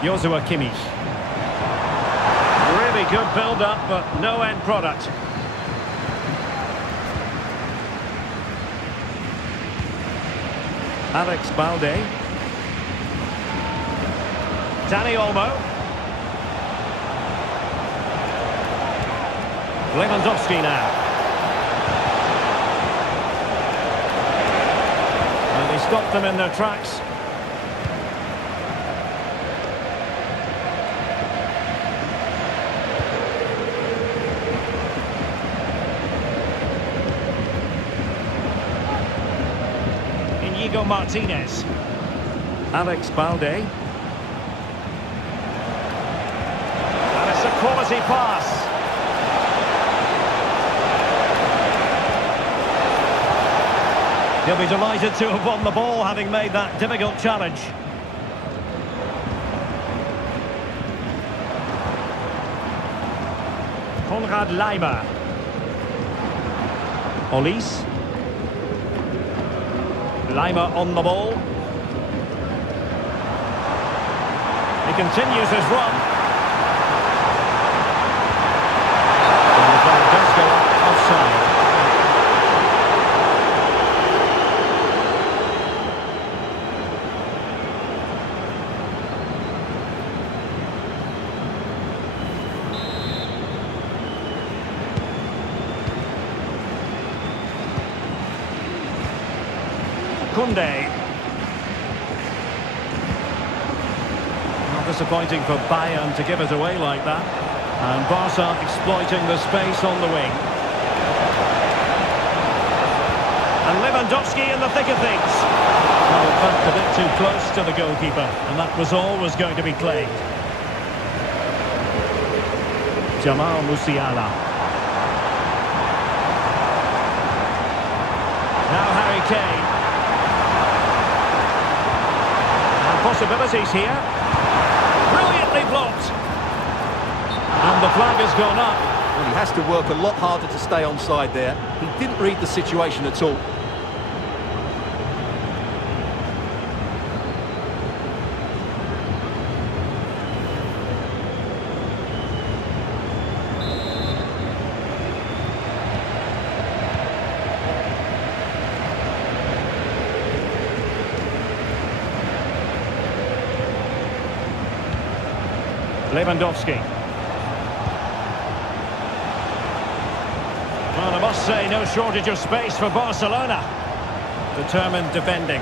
Joshua Kimmich. Really good build-up, but no end product. Alex Balde. Dani Olmo. Lewandowski now. And he stopped them in their tracks. Martinez. Alex Balde. And it's a quality pass. He'll be delighted to have won the ball, having made that difficult challenge. Konrad Leimer. Olise. Leimer on the ball. He continues his run. And the ball does go offside. Kunde. Well, disappointing for Bayern to give it away like that. And Barca exploiting the space on the wing. And Lewandowski in the thick of things. Well, in fact, a bit too close to the goalkeeper, and that was always going to be claimed. Jamal Musiala. Now Harry Kane. Possibilities here. Brilliantly blocked. And the flag has gone up. Well, he has to work a lot harder to stay onside there. He didn't read the situation at all. Lewandowski. Well, I must say, no shortage of space for Barcelona. Determined defending.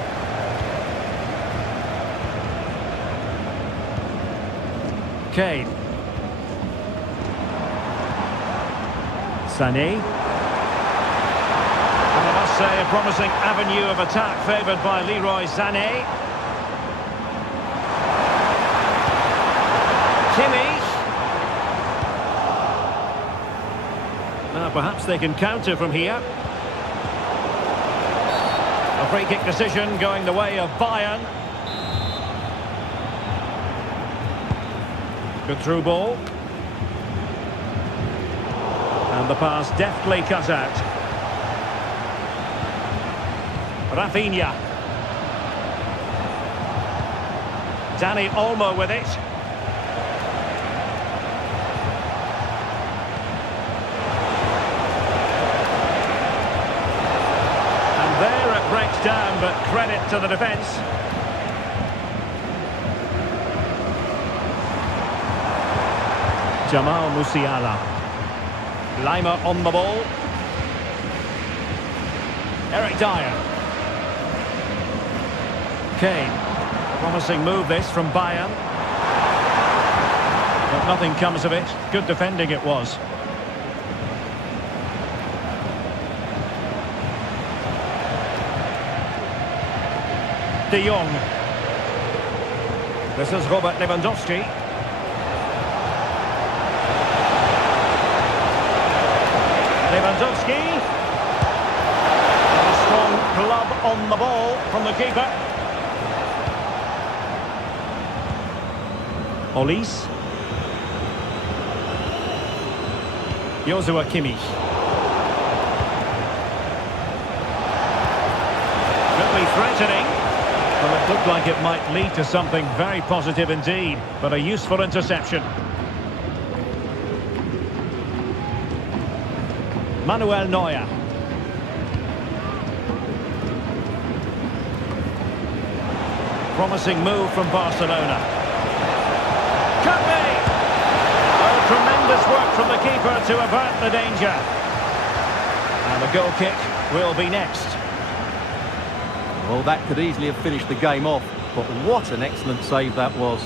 Kane. Sané. And I must say, a promising avenue of attack favoured by Leroy Sané. Kimmich. Now perhaps they can counter from here. A free kick decision going the way of Bayern. Good through ball. And the pass deftly cut out. Rafinha. Dani Olmo with it. Breaks down, but credit to the defence. Jamal Musiala. Leimer on the ball. Eric Dyer. Kane. Promising move this from Bayern. But nothing comes of it. Good defending it was. De Jong. This is Robert Lewandowski. Lewandowski. And a strong club on the ball from the keeper. Olise. Joshua Kimmich. Could be threatening. Well, it looked like it might lead to something very positive indeed, but a useful interception. Manuel Neuer. Promising move from Barcelona. Could be! Oh, tremendous work from the keeper to avert the danger. And the goal kick will be next. Well, that could easily have finished the game off, but what an excellent save that was.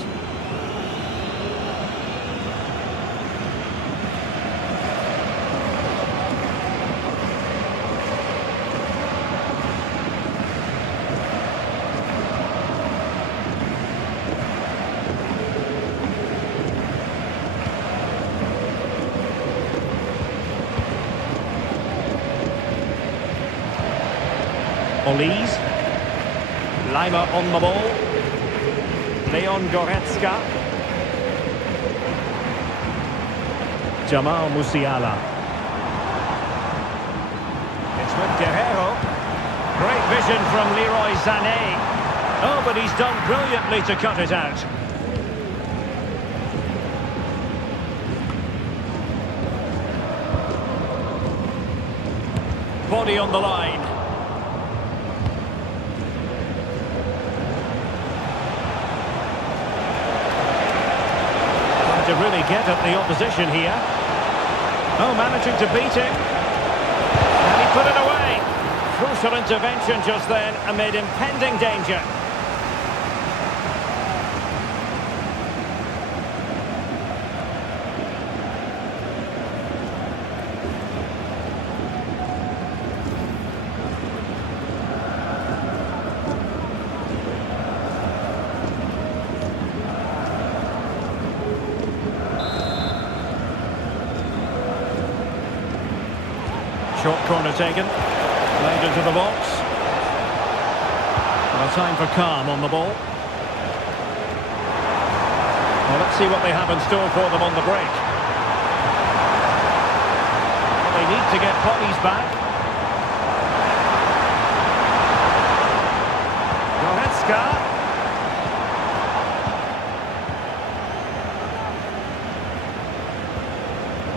Olise. Lima on the ball. Leon Goretzka. Jamal Musiala. It's with Guerrero. Great vision from Leroy Sané. Oh, but he's done brilliantly to cut it out. Body on the line. Trying to really get at the opposition here. Oh, managing to beat him. And he put it away. Crucial intervention just then amid impending danger. Short corner taken. Played into the box. Well, time for calm on the ball. Well, let's see what they have in store for them on the break. Well, they need to get bodies back. Goretzka.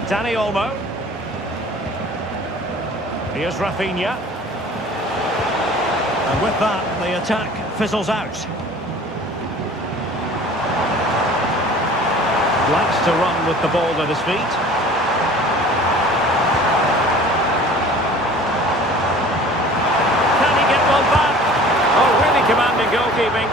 Dani Olmo. Here's Rafinha. And with that, the attack fizzles out. Likes to run with the ball at his feet. Can he get one back? Oh, really commanding goalkeeping.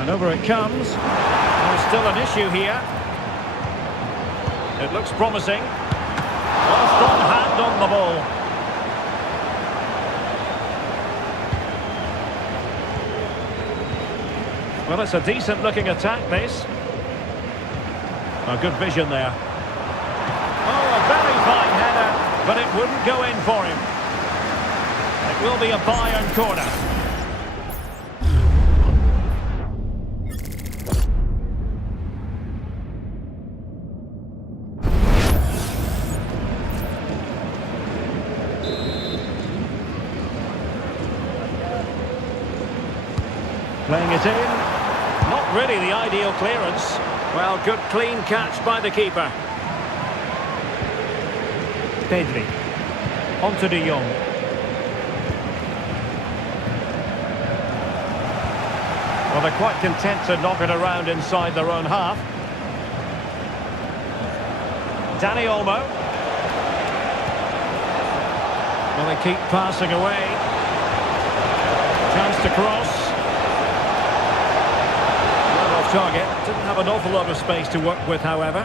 And over it comes. There's still an issue here. It looks promising. Well, a strong hand on the ball. Well, it's a decent looking attack, this. A good vision there. Oh, a very fine header, but it wouldn't go in for him. It will be a Bayern corner. Playing it in. Not really the ideal clearance. Well, good clean catch by the keeper. Pedri. On to De Jong. Well, they're quite content to knock it around inside their own half. Dani Olmo. Well, they keep passing away. Chance to cross. Target. Didn't have an awful lot of space to work with, however.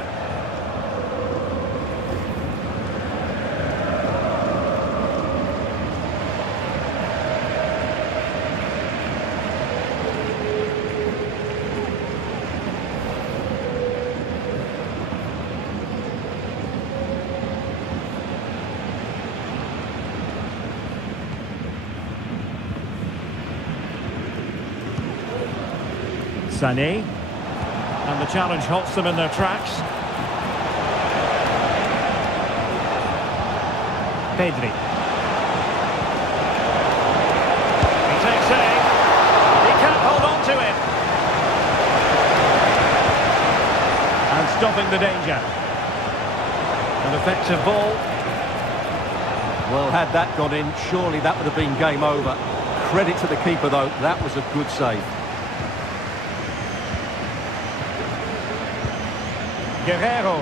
Sané. And the challenge halts them in their tracks. Pedri. He takes aim. He can't hold on to it. And stopping the danger. An effective ball. Well, had that gone in, surely that would have been game over. Credit to the keeper, though. That was a good save. Guerrero.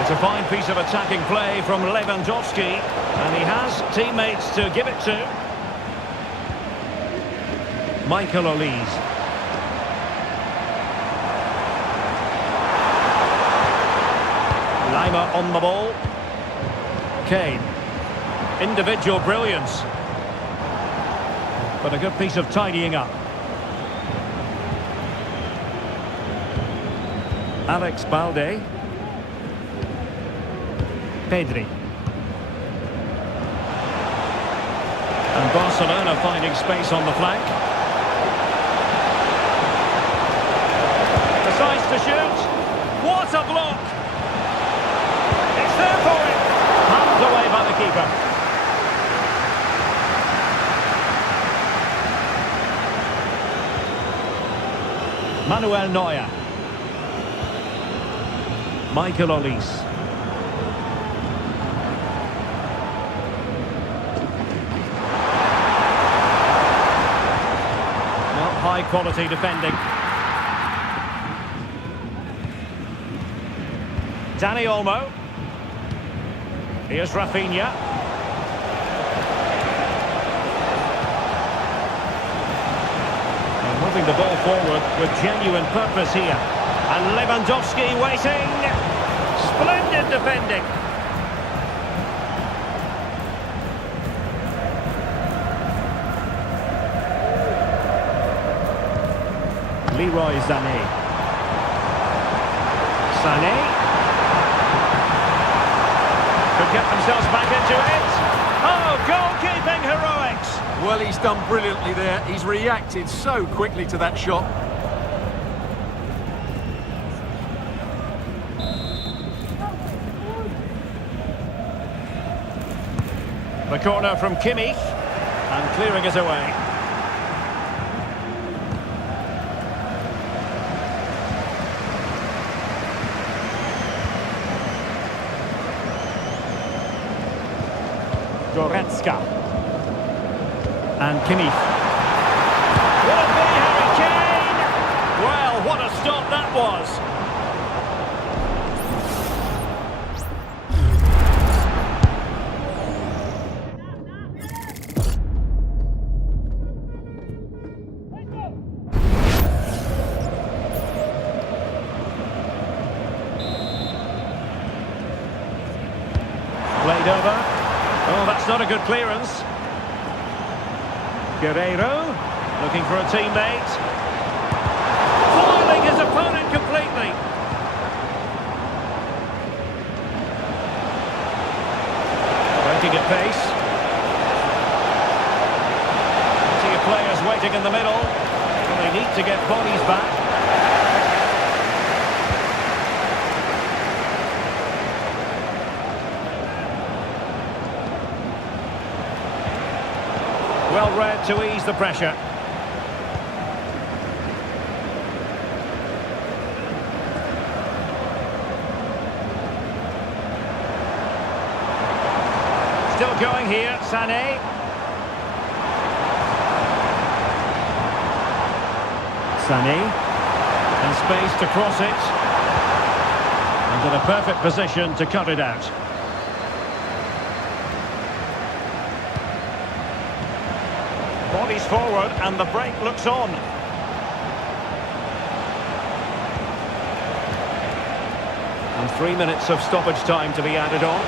It's a fine piece of attacking play from Lewandowski, and he has teammates to give it to. Michael Olise. Lima on the ball. Kane. Individual brilliance. But a good piece of tidying up. Alex Balde. Pedri. And Barcelona finding space on the flank. Decides to shoot. What a block! It's there for him. Hands away by the keeper. Manuel Neuer. Michael Olise. Not high quality defending. Dani Olmo. Here's Rafinha. And moving the ball forward with genuine purpose here. And Lewandowski waiting. Splendid defending. Leroy Sané. Sané. Could get themselves back into it. Oh, goalkeeping heroics. Well, he's done brilliantly there. He's reacted so quickly to that shot. The corner from Kimmich, and clearing it away. Goretzka. And Kimmich. Will it be Harry Kane? Well, what a stop that was. Played over. Oh, that's not a good clearance. Guerreiro, looking for a teammate. Foiling his opponent completely. Breaking at pace. See your players waiting in the middle. They need to get bodies back. Well read to ease the pressure. Still going here, Sané. Sané. And space to cross it. And in a perfect position to cut it out. Bodies forward and the break looks on. And 3 minutes of stoppage time to be added on.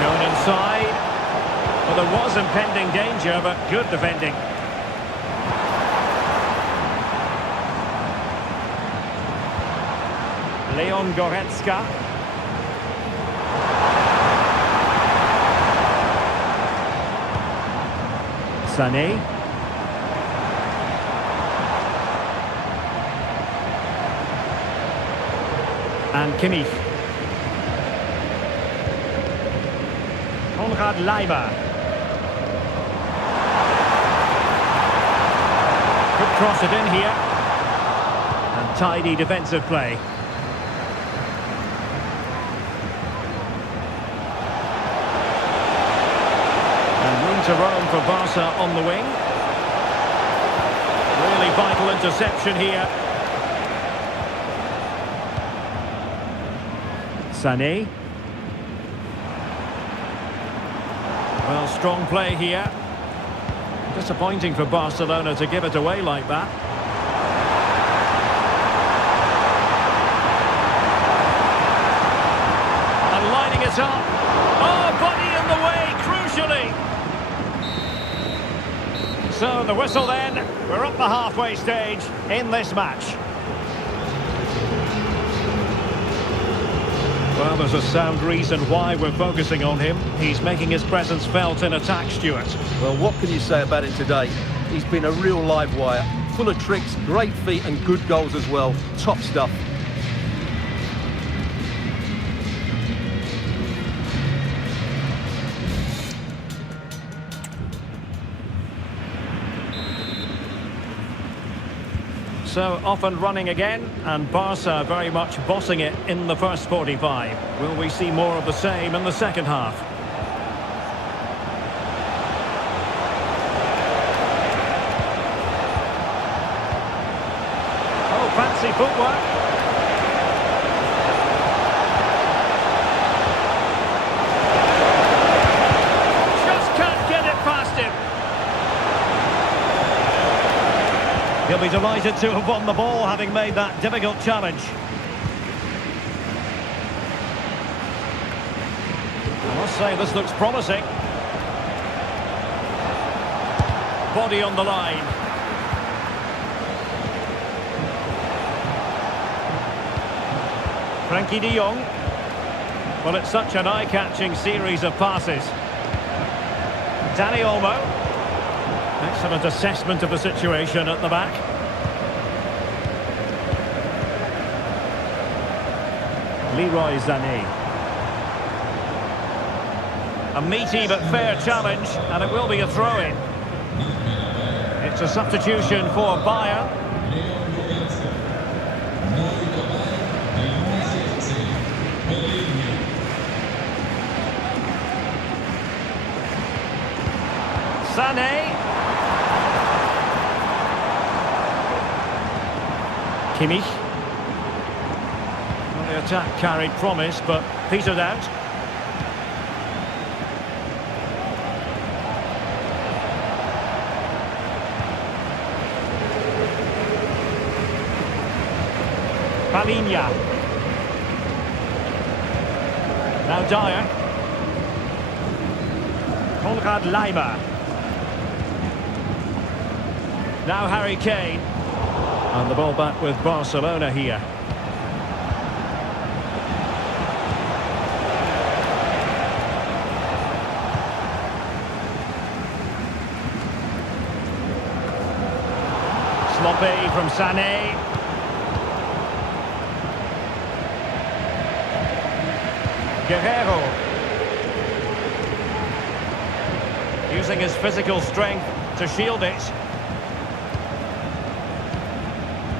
Shown inside. Well, there was impending danger, but good defending. Leon Goretzka. Sané. And Kimmich. Konrad Laimer. Could cross it in here. And tidy defensive play. To roam for Barca on the wing. Really vital interception here. Sané. Well, strong play here. Disappointing for Barcelona to give it away like that. And lining it up. Oh, body in the way, crucially. So the whistle then. We're up the halfway stage in this match. Well, there's a sound reason why we're focusing on him. He's making his presence felt in attack, Stuart. Well, what can you say about him today? He's been a real live wire. Full of tricks, great feet and good goals as well. Top stuff. So off and running again, and Barca very much bossing it in the first 45. Will we see more of the same in the second half? Oh, fancy footwork. Just can't get it past him. He'll be delighted to have won the ball, having made that difficult challenge. I must say, this looks promising. Body on the line. Frankie de Jong. Well, it's such an eye-catching series of passes. Dani Olmo. Excellent assessment of the situation at the back. Leroy Sané. A meaty but fair challenge, and it will be a throw-in. It's a substitution for Bayern. Sané. Kimmich. Well, the attack carried promise, but petered out. Palinha. Now Dyer. Konrad Leimer. Now Harry Kane. And the ball back with Barcelona here. Sloppy from Sané. Guerrero. Using his physical strength to shield it.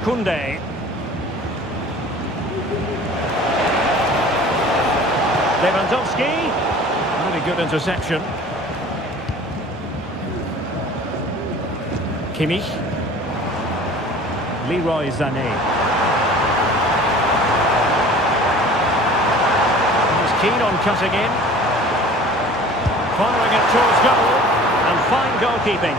Koundé. Lewandowski. Really good interception. Kimmich. Leroy Sané. He's keen on cutting in. Firing it towards goal. And fine goalkeeping.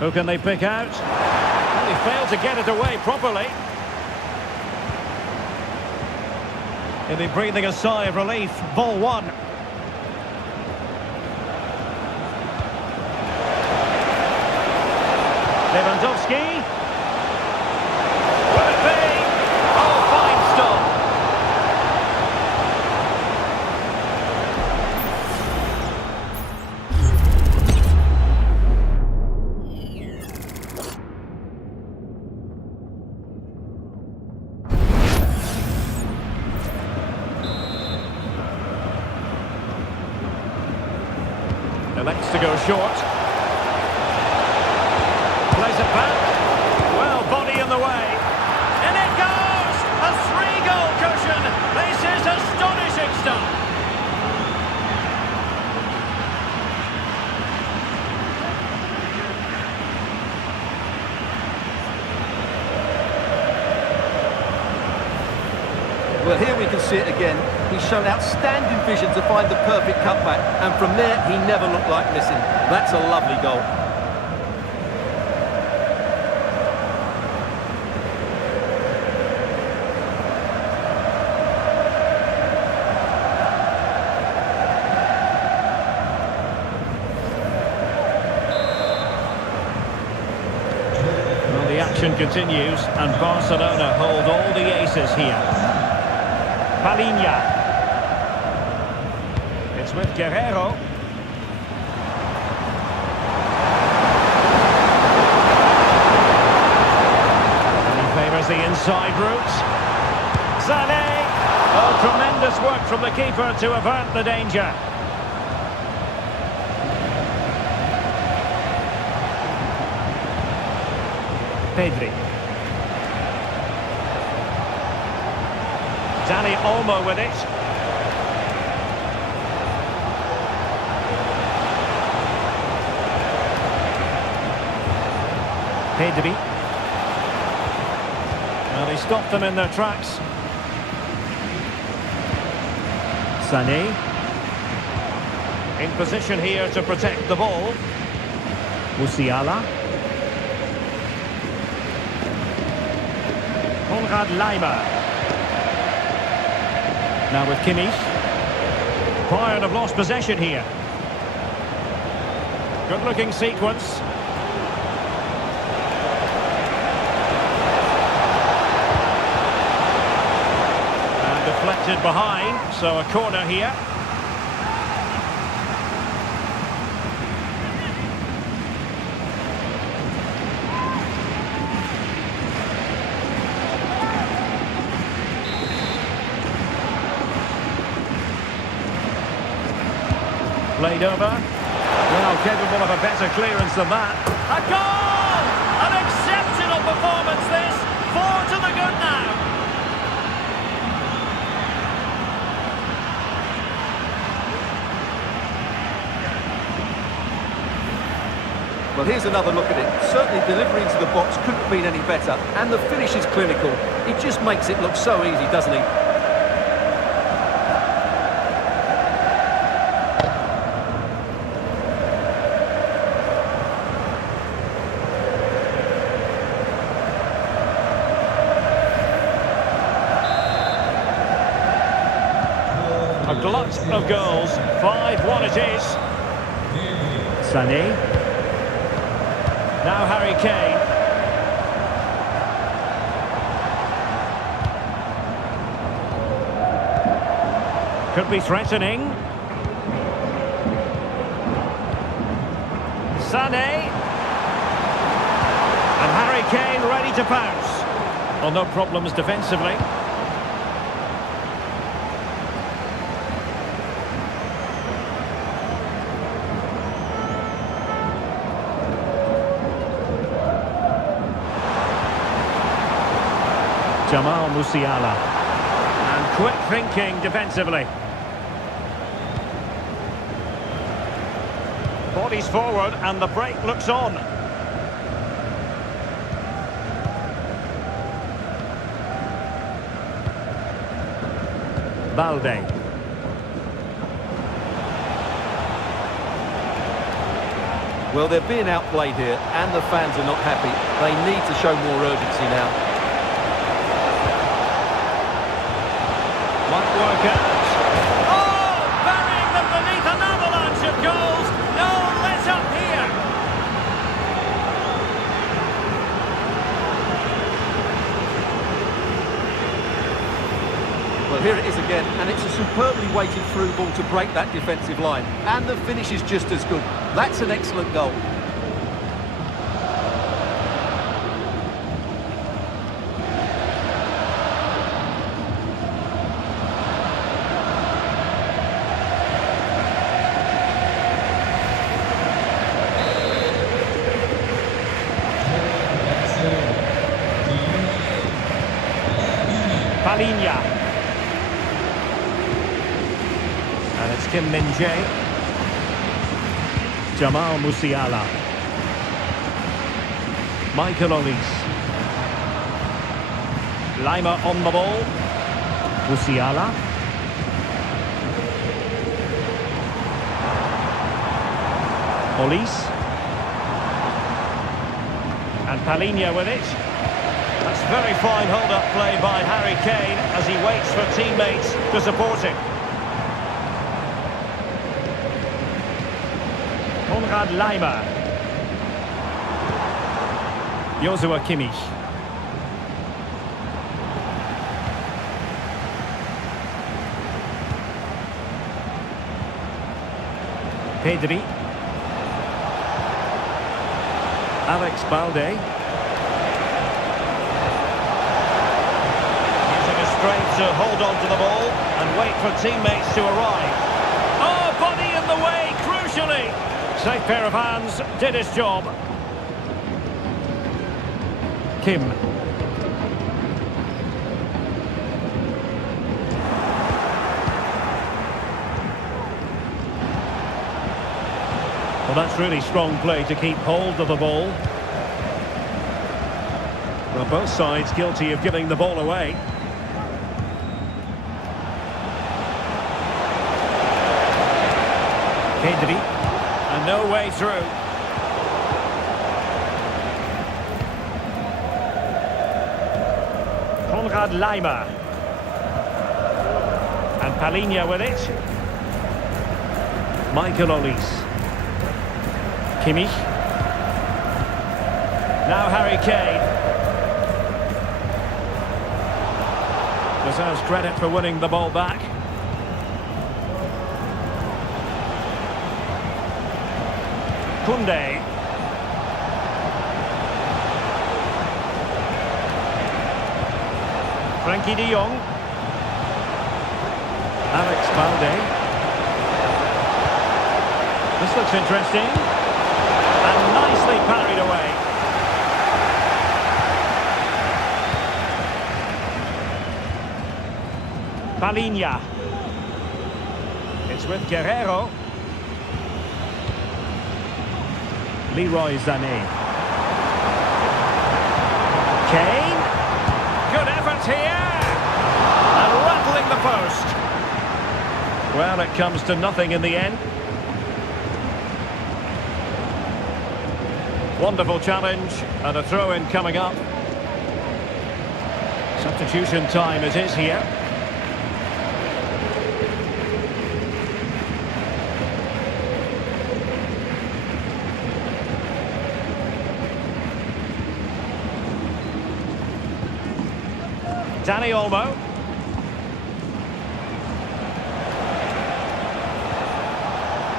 Who can they pick out? Well, they failed to get it away properly. He'll be breathing a sigh of relief. Ball one. Lewandowski. Will it be? Oh, fine stop. Elects to go short. Plays it back. Well, body in the way. And it goes! A 3-goal cushion. This is astonishing stuff. Well, here we can see it again. He's shown outstanding vision to find the perfect cutback, and from there, he never looked like missing. That's a lovely goal. The action continues, and Barcelona hold all the aces here. Palinha. It's with Guerrero. And he favours the inside route. Sané. Oh, tremendous work from the keeper to avert the danger. Pedri. Dani Olmo with it. Pedri. Well, they stopped them in their tracks. Sané. In position here to protect the ball. Musiala. Leimer. Now with Kimmich. Bayern have lost possession here. Good looking sequence. And deflected behind, so a corner here. Played over. Well, capable of a better clearance than that. A goal! An exceptional performance this. 4 to the good now. Well, here's another look at it. Certainly delivery into the box couldn't have been any better. And the finish is clinical. He just makes it look so easy, doesn't he? A glut of goals. 5-1 it is. Sané. Now Harry Kane. Could be threatening. Sané. And Harry Kane ready to pounce. Well, no problems defensively. Musiala. And quick thinking defensively. Bodies forward and the break looks on. Balde. Well, they're being outplayed here, and the fans are not happy. They need to show more urgency now. Might work out. Oh! Burying them beneath an avalanche of goals. No let up here. Well, here it is again, and it's a superbly weighted through ball to break that defensive line. And the finish is just as good. That's an excellent goal. Palinha. And it's Kim Min-jae. Jamal Musiala. Michael Olise. Leimer on the ball. Musiala. Police. And Palinha with it. That's very fine hold-up play by Harry Kane as he waits for teammates to support him. Konrad Laimer. Joshua Kimmich. Pedri. Alex Balde. Using his strength to hold on to the ball and wait for teammates to arrive. Oh, body in the way, crucially. Safe pair of hands, did his job. Kim. Well, that's really strong play to keep hold of the ball. Well, both sides guilty of giving the ball away. Pedri. And no way through. Konrad Laimer. And Palinha with it. Michael Olise. Kimmich. Now Harry Kane. Deserves credit for winning the ball back. Koundé. Frankie de Jong. Alex Balde. This looks interesting. And nicely parried away. Palinha. It's with Guerrero. Leroy Sané. Kane. Good effort here. And rattling the post. Well, it comes to nothing in the end. Wonderful challenge and a throw-in coming up. Substitution time it is here. Dani Olmo.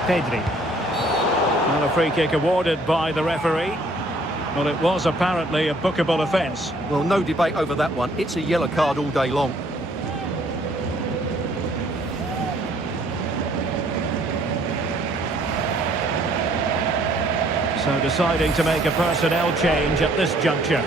Pedri. Well, a free kick awarded by the referee. Well, it was apparently a bookable offence. Well, no debate over that one. It's a yellow card all day long. So deciding to make a personnel change at this juncture.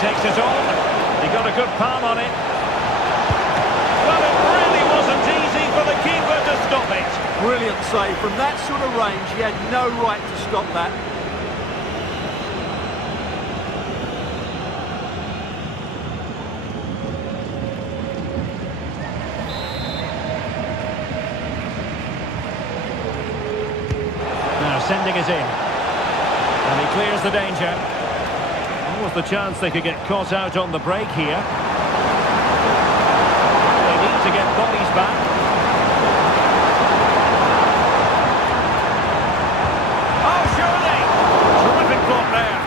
Takes it on. He got a good palm on it. Well, it really wasn't easy for the keeper to stop it. Brilliant save. From that sort of range, he had no right to stop that. Now sending it in. And he clears the danger. Was the chance they could get caught out on the break here. They need to get bodies back. Oh, surely! Terrific block there.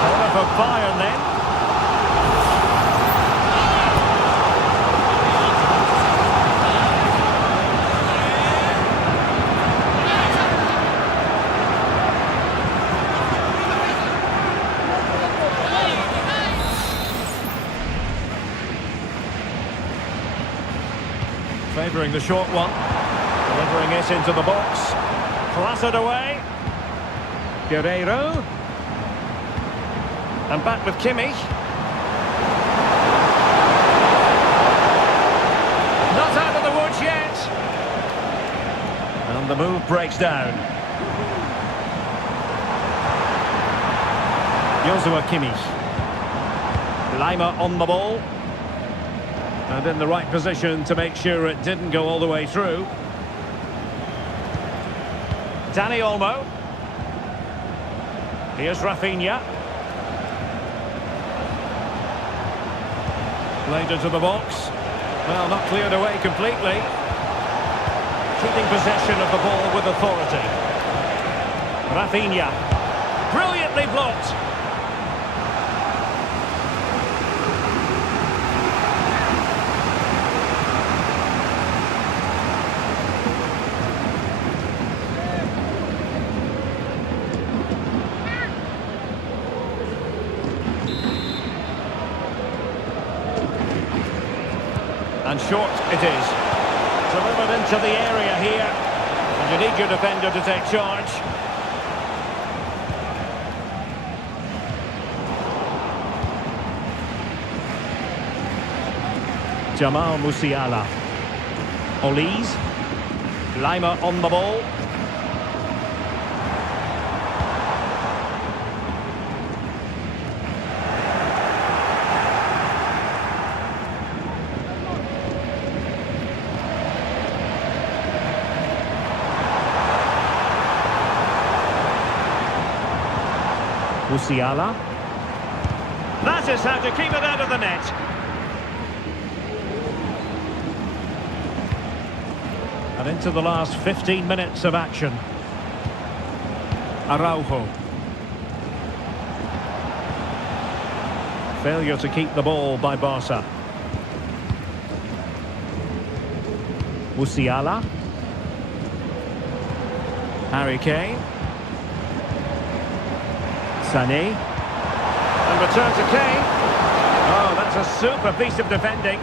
Corner for Bayern then. Favouring the short one, delivering it into the box, clattered away. Guerrero. And back with Kimmich. Not out of the woods yet. And the move breaks down. Joshua Kimmich. Lima on the ball. And in the right position to make sure it didn't go all the way through. Dani Olmo. Here's Rafinha. Played into the box. Well, not cleared away completely. Keeping possession of the ball with authority. Rafinha. Brilliantly blocked. And short it is. Delivered into the area here. And you need your defender to take charge. Jamal Musiala. Olise. Lima on the ball. Musiala. That is how to keep it out of the net. And into the last 15 minutes of action. Araujo. Failure to keep the ball by Barca. Musiala. Harry Kane. Sané. And return to Kane. Oh, that's a super piece of defending.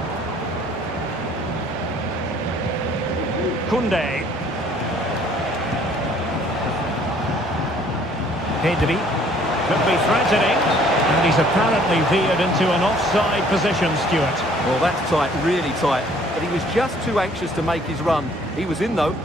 Koundé. Pedri. Could be threatening. And he's apparently veered into an offside position, Stuart. Well, that's tight, really tight. But he was just too anxious to make his run. He was in, though.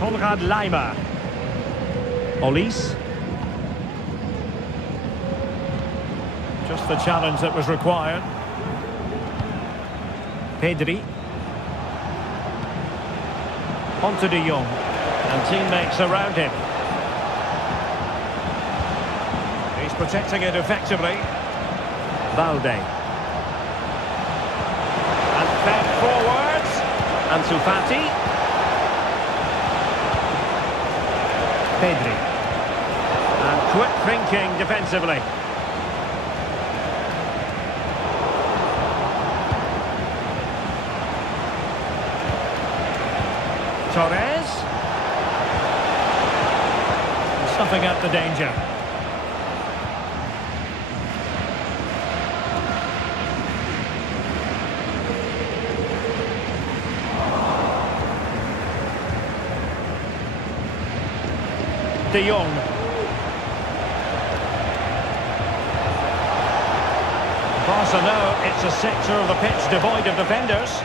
Konrad Laimer. Olise. Just the challenge that was required. Pedri. Onto De Jong. And teammates around him. He's protecting it effectively. Valde. And fed forwards. Ansu Fati. Pedri. And quick thinking defensively. Torres. Stuffing out the danger. De Jong. Barca know it's a sector of the pitch devoid of defenders.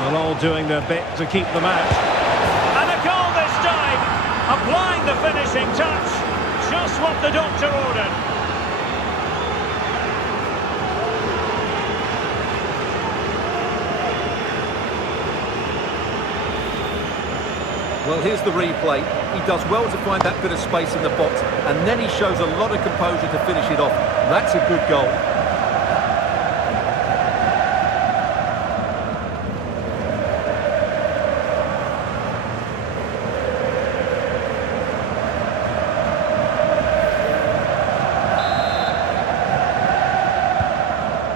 Well, all doing their bit to keep them out. And a goal this time! Applying the finishing touch. Just what the doctor ordered. Well, here's the replay. He does well to find that bit of space in the box, and then he shows a lot of composure to finish it off. That's a good goal.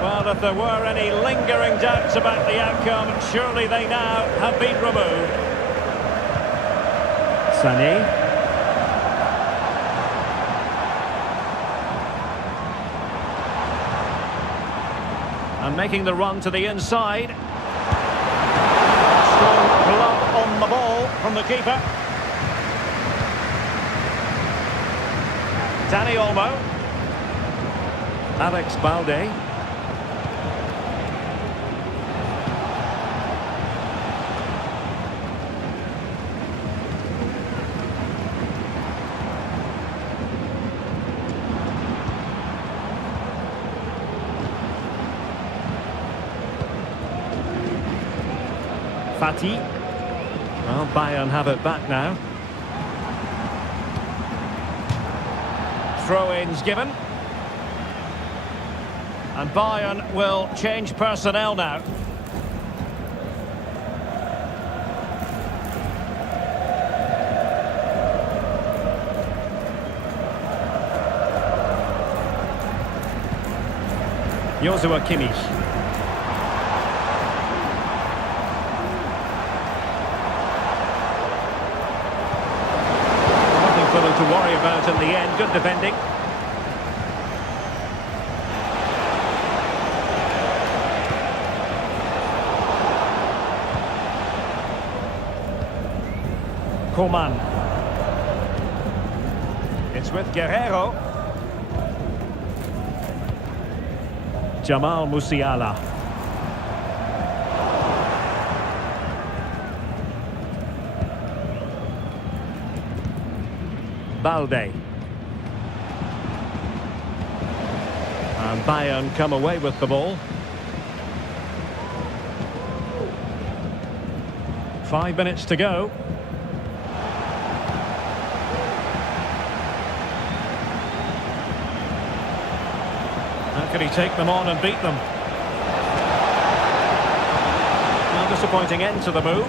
Well, if there were any lingering doubts about the outcome, surely they now have been removed. Sané. And making the run to the inside. Strong glove on the ball from the keeper. Dani Olmo. Alex Balde. Fati. Well, Bayern have it back now. Throw-ins given. And Bayern will change personnel now. Joshua Kimmich. For them to worry about in the end. Good defending. Coman. It's with Guerrero. Jamal Musiala. Balde. And Bayern come away with the ball. 5 minutes to go. How can he take them on and beat them? A disappointing end to the move.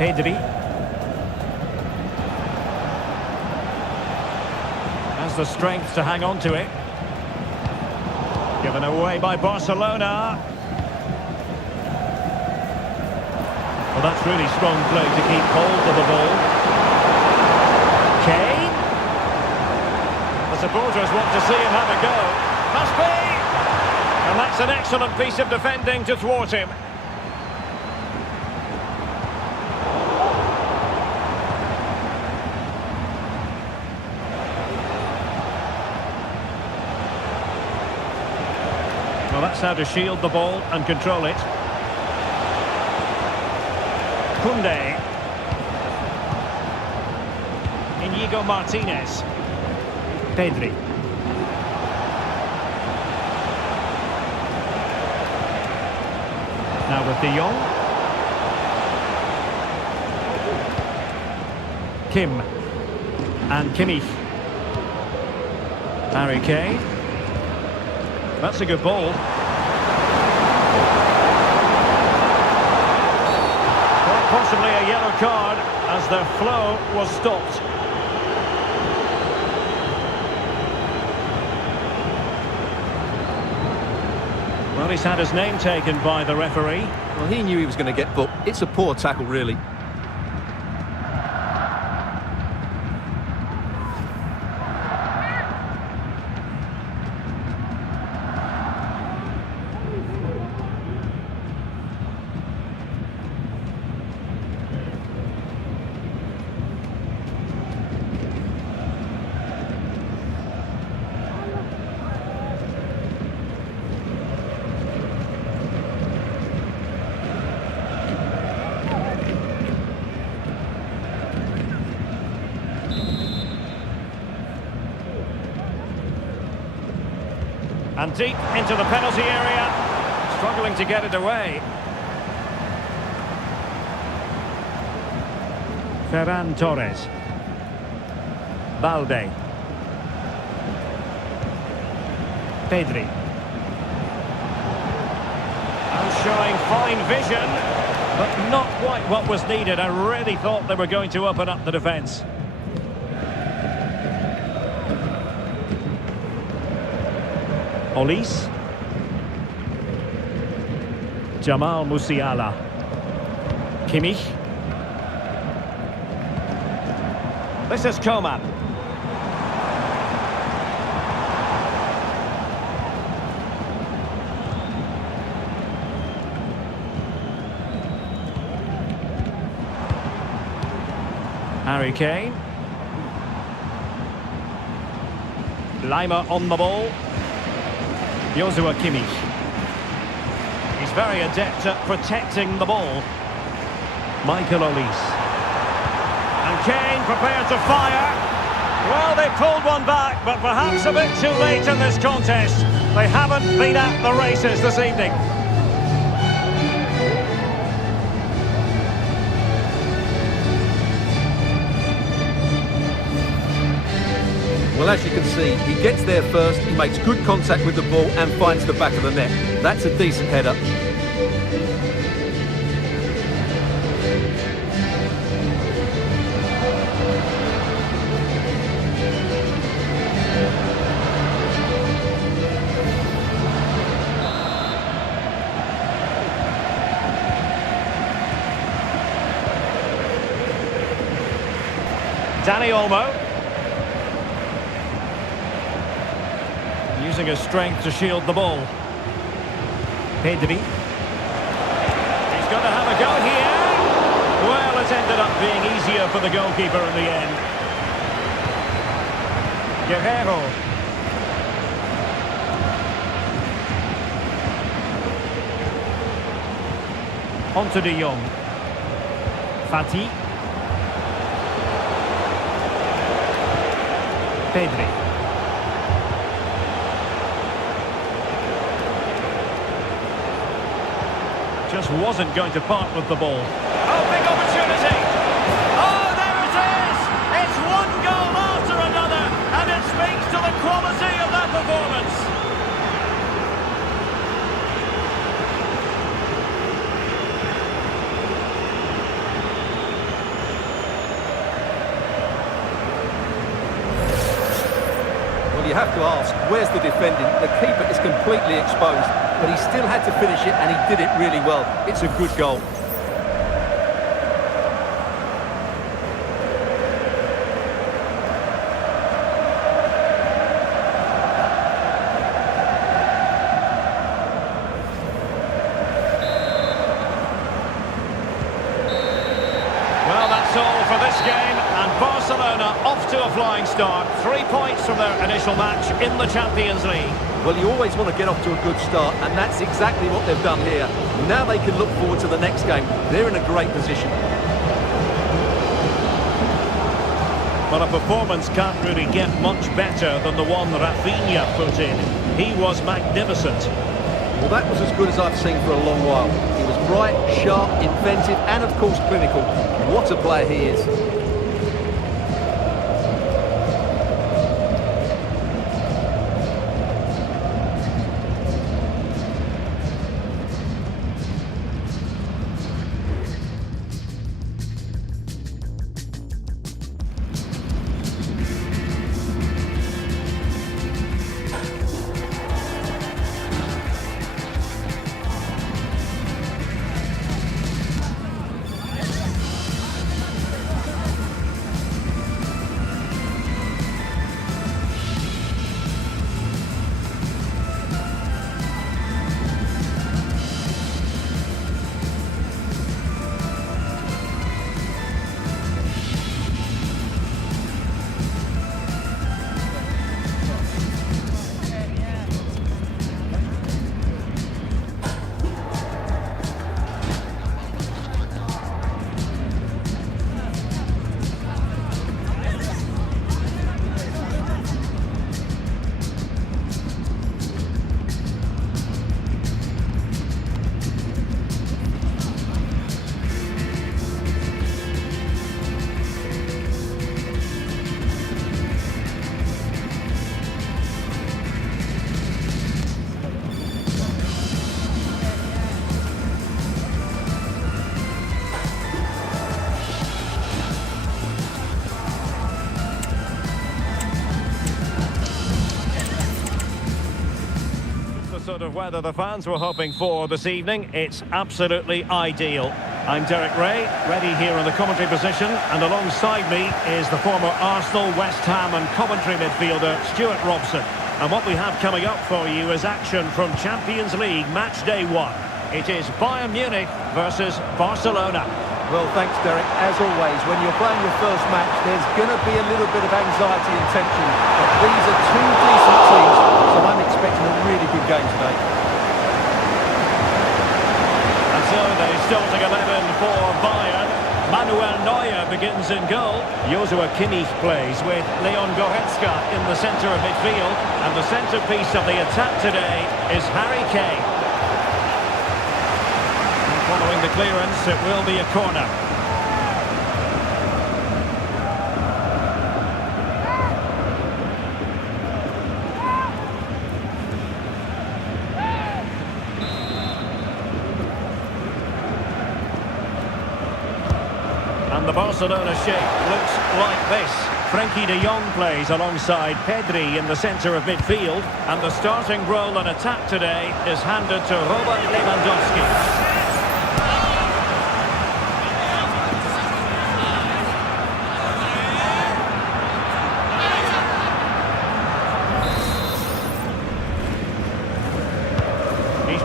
Pedri has the strength to hang on to it. Given away by Barcelona. Well, that's really strong play to keep hold of the ball. Kane. The supporters want to see him have a go. Must be! And that's an excellent piece of defending to thwart him. Well, that's how to shield the ball and control it. Koundé. Inigo Martinez. Pedri. Now with De Jong. Kim. And Kimmich. Harry Kane. That's a good ball. Quite possibly a yellow card as their flow was stopped. Well, he's had his name taken by the referee. Well, he knew he was going to get booked. It's a poor tackle, really. And deep into the penalty area, struggling to get it away. Ferran Torres. Balde. Pedri. And showing fine vision. But not quite what was needed. I really thought they were going to open up the defence. Olise. Jamal Musiala. Kimmich. This is Coman. Harry Kane. Lima on the ball. Joshua Kimmich. He's very adept at protecting the ball. Michael Olise. And Kane prepared to fire. Well, they pulled one back, but perhaps a bit too late in this contest. They haven't been at the races this evening. Well, as you can see, he gets there first, he makes good contact with the ball and finds the back of the net. That's a decent header. Dani Olmo. Using his strength to shield the ball. Pedri. He's going to have a go here. Well, it's ended up being easier for the goalkeeper in the end. Guerrero. Onto de Jong. Fati. Pedri. Just wasn't going to part with the ball. Oh, big opportunity! Oh, there it is! It's one goal after another, and it speaks to the quality of that performance. Well, you have to ask, where's the defending? The keeper is completely exposed, but he still had to finish it, and he did it really well. It's a good goal. Well, that's all for this game, and Barcelona off to a flying start. 3 points from their initial match in the Champions League. Well, you always want to get off to a good start, and that's exactly what they've done here. Now they can look forward to the next game. They're in a great position. But a performance can't really get much better than the one Rafinha put in. He was magnificent. Well, that was as good as I've seen for a long while. He was bright, sharp, inventive, and of course clinical. What a player he is. of weather the fans were hoping for this evening. It's absolutely ideal. I'm Derek Ray, ready here in the commentary position, and alongside me is the former Arsenal, West Ham and Coventry midfielder Stuart Robson. And what we have coming up for you is action from Champions League match day 1. It is Bayern Munich versus Barcelona. Well, thanks, Derek. As always, when you're playing your first match, there's going to be a little bit of anxiety and tension. But these are two decent teams, so I'm expecting a really good game today. And so the starting 11 for Bayern. Manuel Neuer begins in goal. Joshua Kimmich plays with Leon Goretzka in the centre of midfield. And the centrepiece of the attack today is Harry Kane. Following the clearance, it will be a corner. And the Barcelona shape looks like this. Frenkie de Jong plays alongside Pedri in the centre of midfield. And the starting role in attack today is handed to Robert Lewandowski.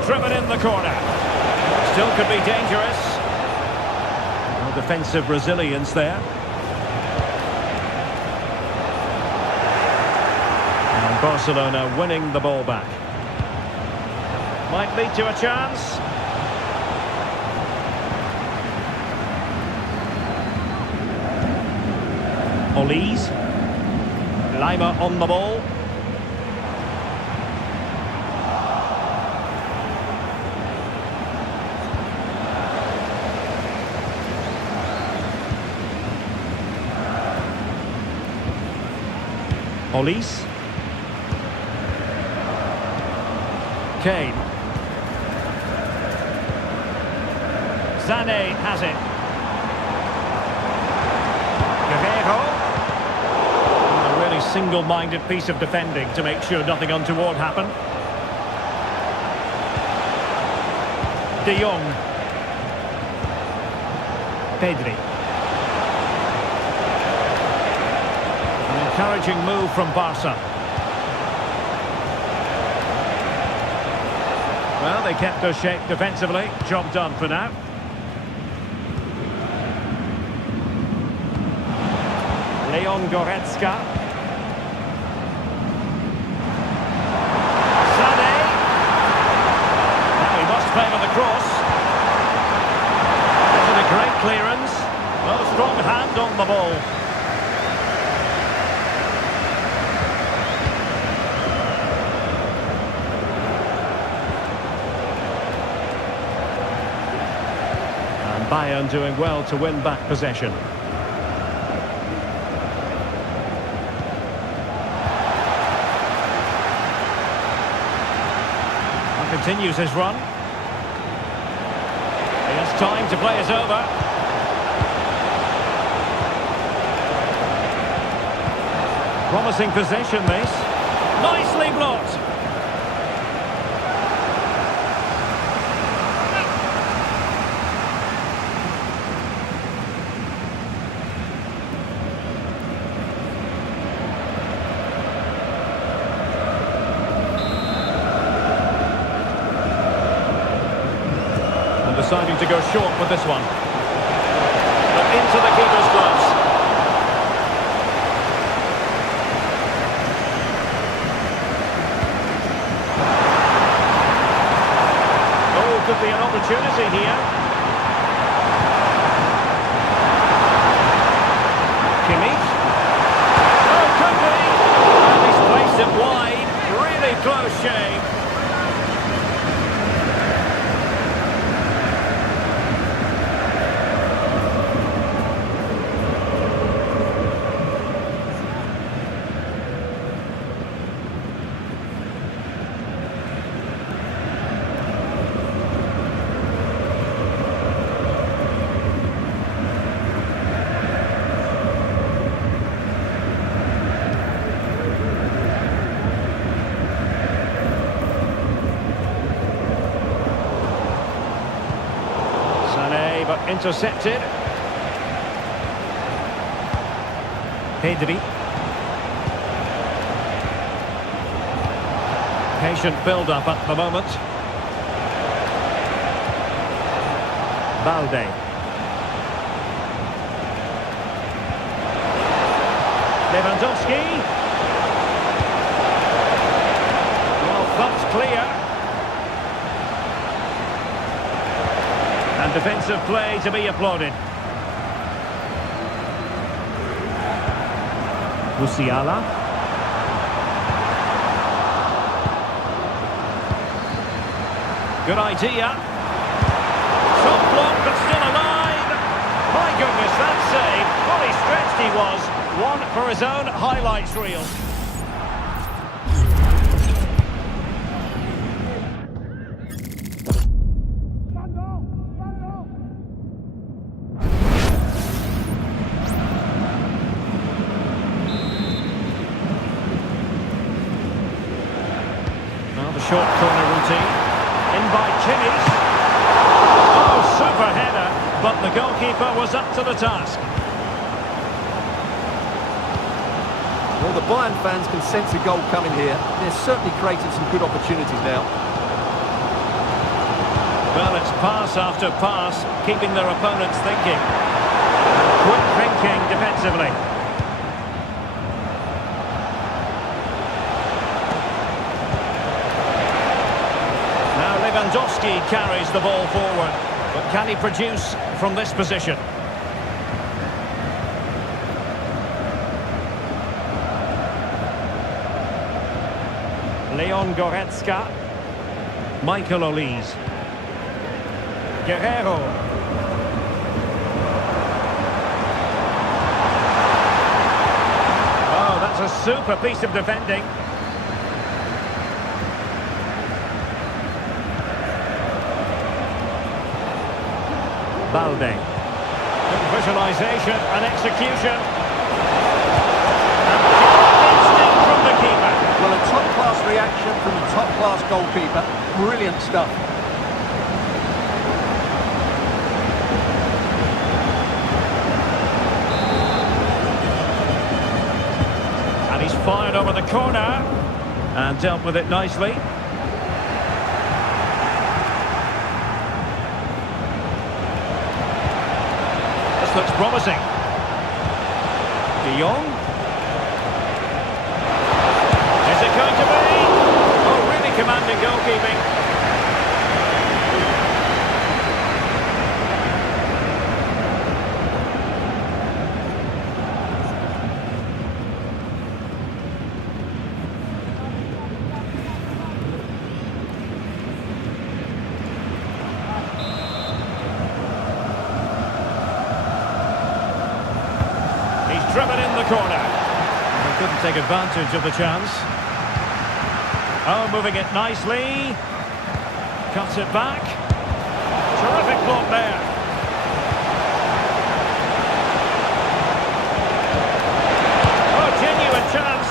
Driven in the corner. Still could be dangerous. No defensive resilience there. And Barcelona winning the ball back. Might lead to a chance. Olise. Lima on the ball. Olise. Kane. Sané has it. Guerrero. A really single-minded piece of defending to make sure nothing untoward happened. De Jong. Pedri. Encouraging move from Barca. Well, they kept their shape defensively. Job done for now. Leon Goretzka. Sané. Now he must favour the cross. This is a great clearance. Well, a strong hand on the ball. Bayern doing well to win back possession. And continues his run. He has time to play it over. Promising possession this. Nicely blocked. Deciding to go short with this one. But into the keeper's gloves. Oh, could be an opportunity here. Kimmich. Oh, could be. And he's placed it wide. Really close shave. but intercepted. Pedri. Patient build-up at the moment. Balde. Lewandowski. Well, thumped clear. And defensive play to be applauded. Musiala. Good idea. Shot blocked, but still alive. My goodness, that save. Fully stretched he was. One for his own highlights reel. Now the short corner routine. In by Kimmich. Oh, super header, but the goalkeeper was up to the task. Well, the Bayern fans can sense a goal coming here. They're certainly creating some good opportunities now. Well, it's pass after pass, keeping their opponents thinking. Quick thinking defensively. Now Lewandowski carries the ball forward, but can he produce from this position? Leon Goretzka. Michael Olise. Guerrero. Oh, that's a super piece of defending. Balde. Good visualization and execution. Instinct from the keeper. Well, a top-class reaction from the top-class goalkeeper. Brilliant stuff. And he's fired over the corner and dealt with it nicely. This looks promising. De Jong. Is it going to be? Oh, really commanding goalkeeping. He's driven in the corner. He couldn't take advantage of the chance. Oh, moving it nicely. Cuts it back. Terrific block there. Oh, genuine chance.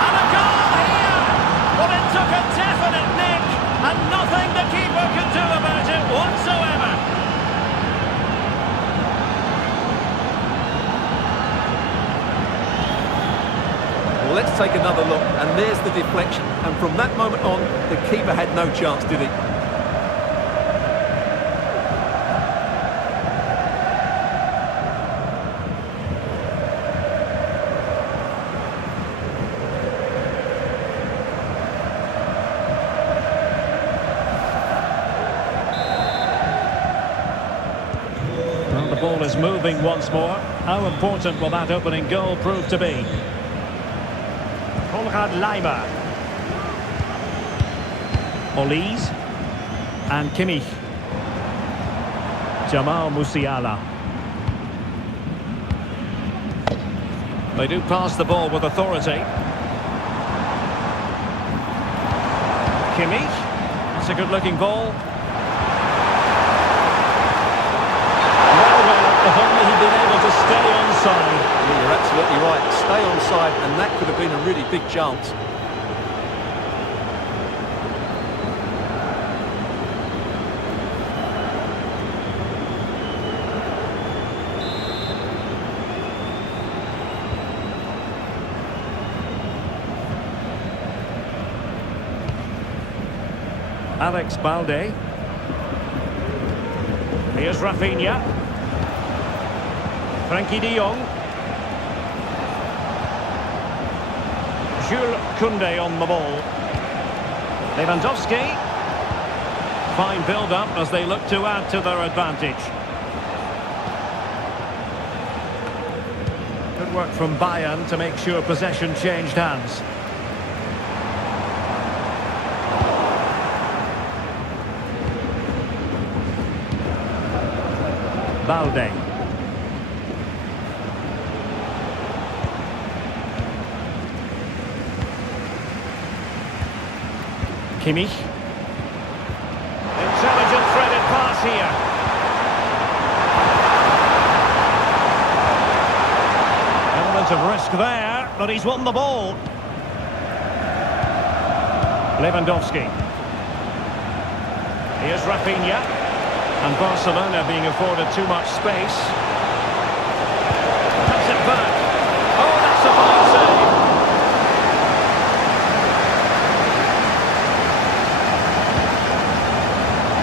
And a goal here! Well, it took a definite nick, and nothing the keeper could do about it whatsoever. Well, let's take another look, and there's the deflection. And from that moment on, the keeper had no chance, did he? Well, the ball is moving once more. How important will that opening goal prove to be? Konrad Laimer. Olise and Kimmich. Jamal Musiala. They do pass the ball with authority. Kimmich. That's a good-looking ball. If only he'd been able to stay onside. Yeah, you're absolutely right. Stay onside, and that could have been a really big chance. Alex Balde. Here's Rafinha. Frankie de Jong. Jules Koundé on the ball. Lewandowski. Fine build-up as they look to add to their advantage. Good work from Bayern to make sure possession changed hands. Balde. Kimmich. Intelligent threaded pass here. Element of risk there, but he's won the ball. Lewandowski. Here's Rafinha. And Barcelona being afforded too much space. Cuts it back. Oh, that's a fine save.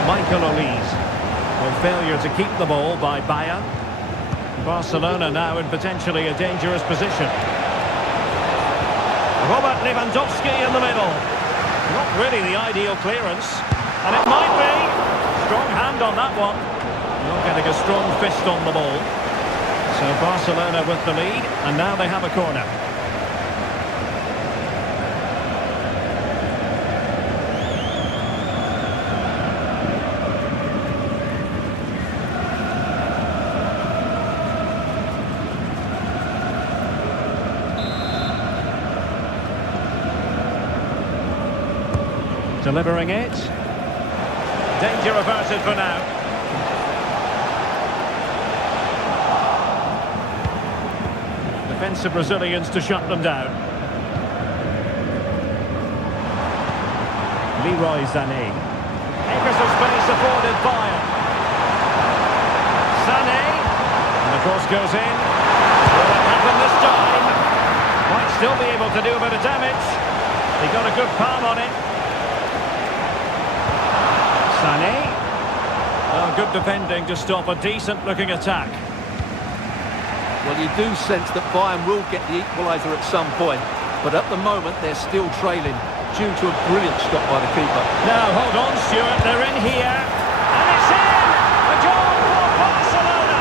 Michael Olise. Well, failure to keep the ball by Bayern. Barcelona now in potentially a dangerous position. Robert Lewandowski in the middle. Not really the ideal clearance. And it might be. Strong hand on that one. Not getting a strong fist on the ball. So Barcelona with the lead, and now they have a corner. Delivering it. Danger averted for now. Defensive Brazilians to shut them down. Leroy Sané. Acres of space afforded Bayern. Sané. And the cross goes in. Will it happen this time? Might still be able to do a bit of damage. He got a good palm on it. Sané. Oh, good defending to stop a decent-looking attack. Well, you do sense that Bayern will get the equaliser at some point, but at the moment they're still trailing due to a brilliant stop by the keeper. Now, hold on, Stuart, they're in here. And it's in! A goal for Barcelona!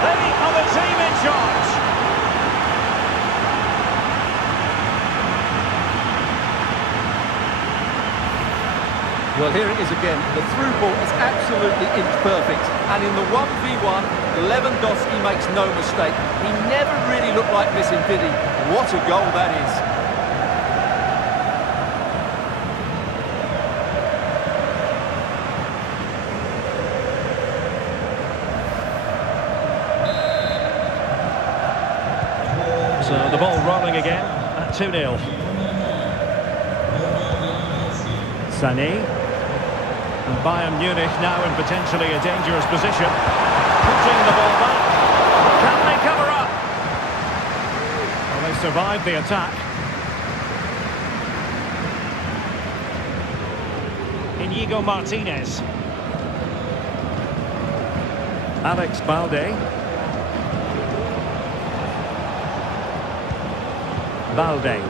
They are the team in charge. Well, here it is again. The through ball is absolutely inch perfect. And in the 1v1, Lewandowski makes no mistake. He never really looked like missing, did he? What a goal that is. So the ball rolling again at 2-0. Sané. And Bayern Munich now in potentially a dangerous position. Putting the ball back. Can they cover up? Well, they survived the attack. Inigo Martinez. Alex Balde. Balde.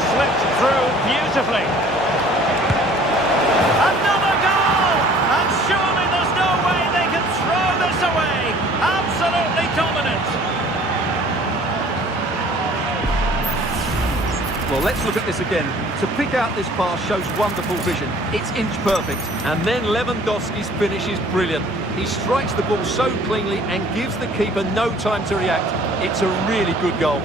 Slipped through beautifully. Another goal! And surely there's no way they can throw this away. Absolutely dominant. Well, let's look at this again. To pick out this pass shows wonderful vision. It's inch perfect. And then Lewandowski's finish is brilliant. He strikes the ball so cleanly and gives the keeper no time to react. It's a really good goal.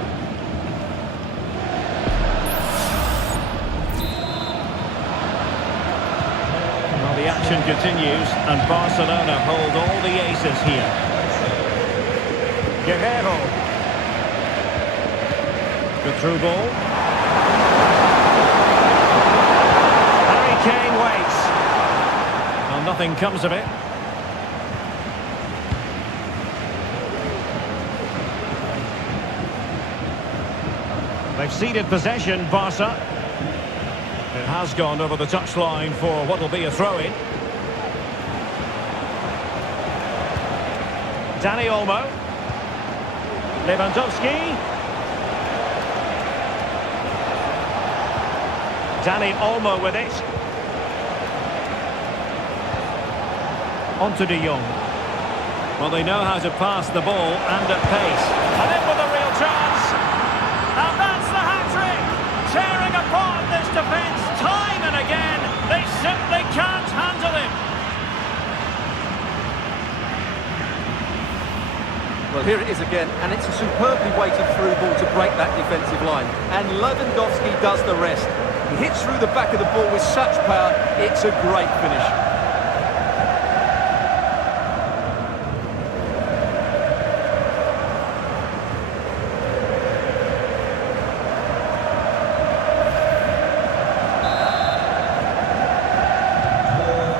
The action continues, and Barcelona hold all the aces here. Guerrero. Good through ball. Harry Kane waits. Well, nothing comes of it. They've ceded possession, Barca. It has gone over the touchline for what will be a throw-in. Dani Olmo. Lewandowski. Dani Olmo with it. On to De Jong. Well, they know how to pass the ball and at pace. And in with a real chance. And that's the hat-trick. Tearing apart this defence time and again. They simply can't handle him. Well, here it is again, and it's a superbly weighted through ball to break that defensive line. And Lewandowski does the rest. He hits through the back of the ball with such power. It's a great finish.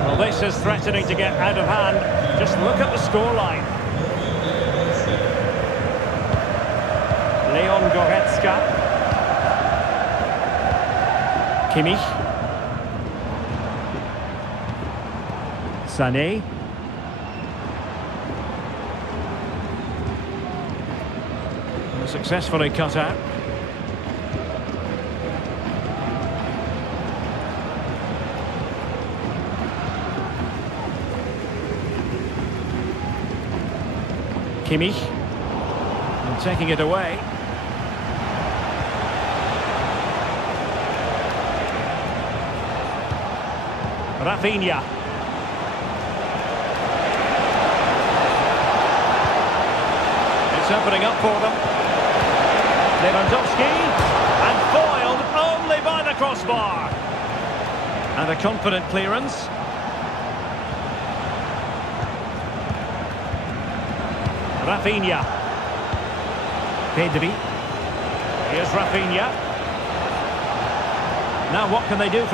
Well, this is threatening to get out of hand. Just look at the scoreline. Leon Goretzka. Kimmich. Sané. Successfully cut out. Kimmich. And taking it away. Rafinha. It's opening up for them. Lewandowski. And foiled only by the crossbar. And a confident clearance. Rafinha. Pedri. Here's Rafinha. Now what can they do from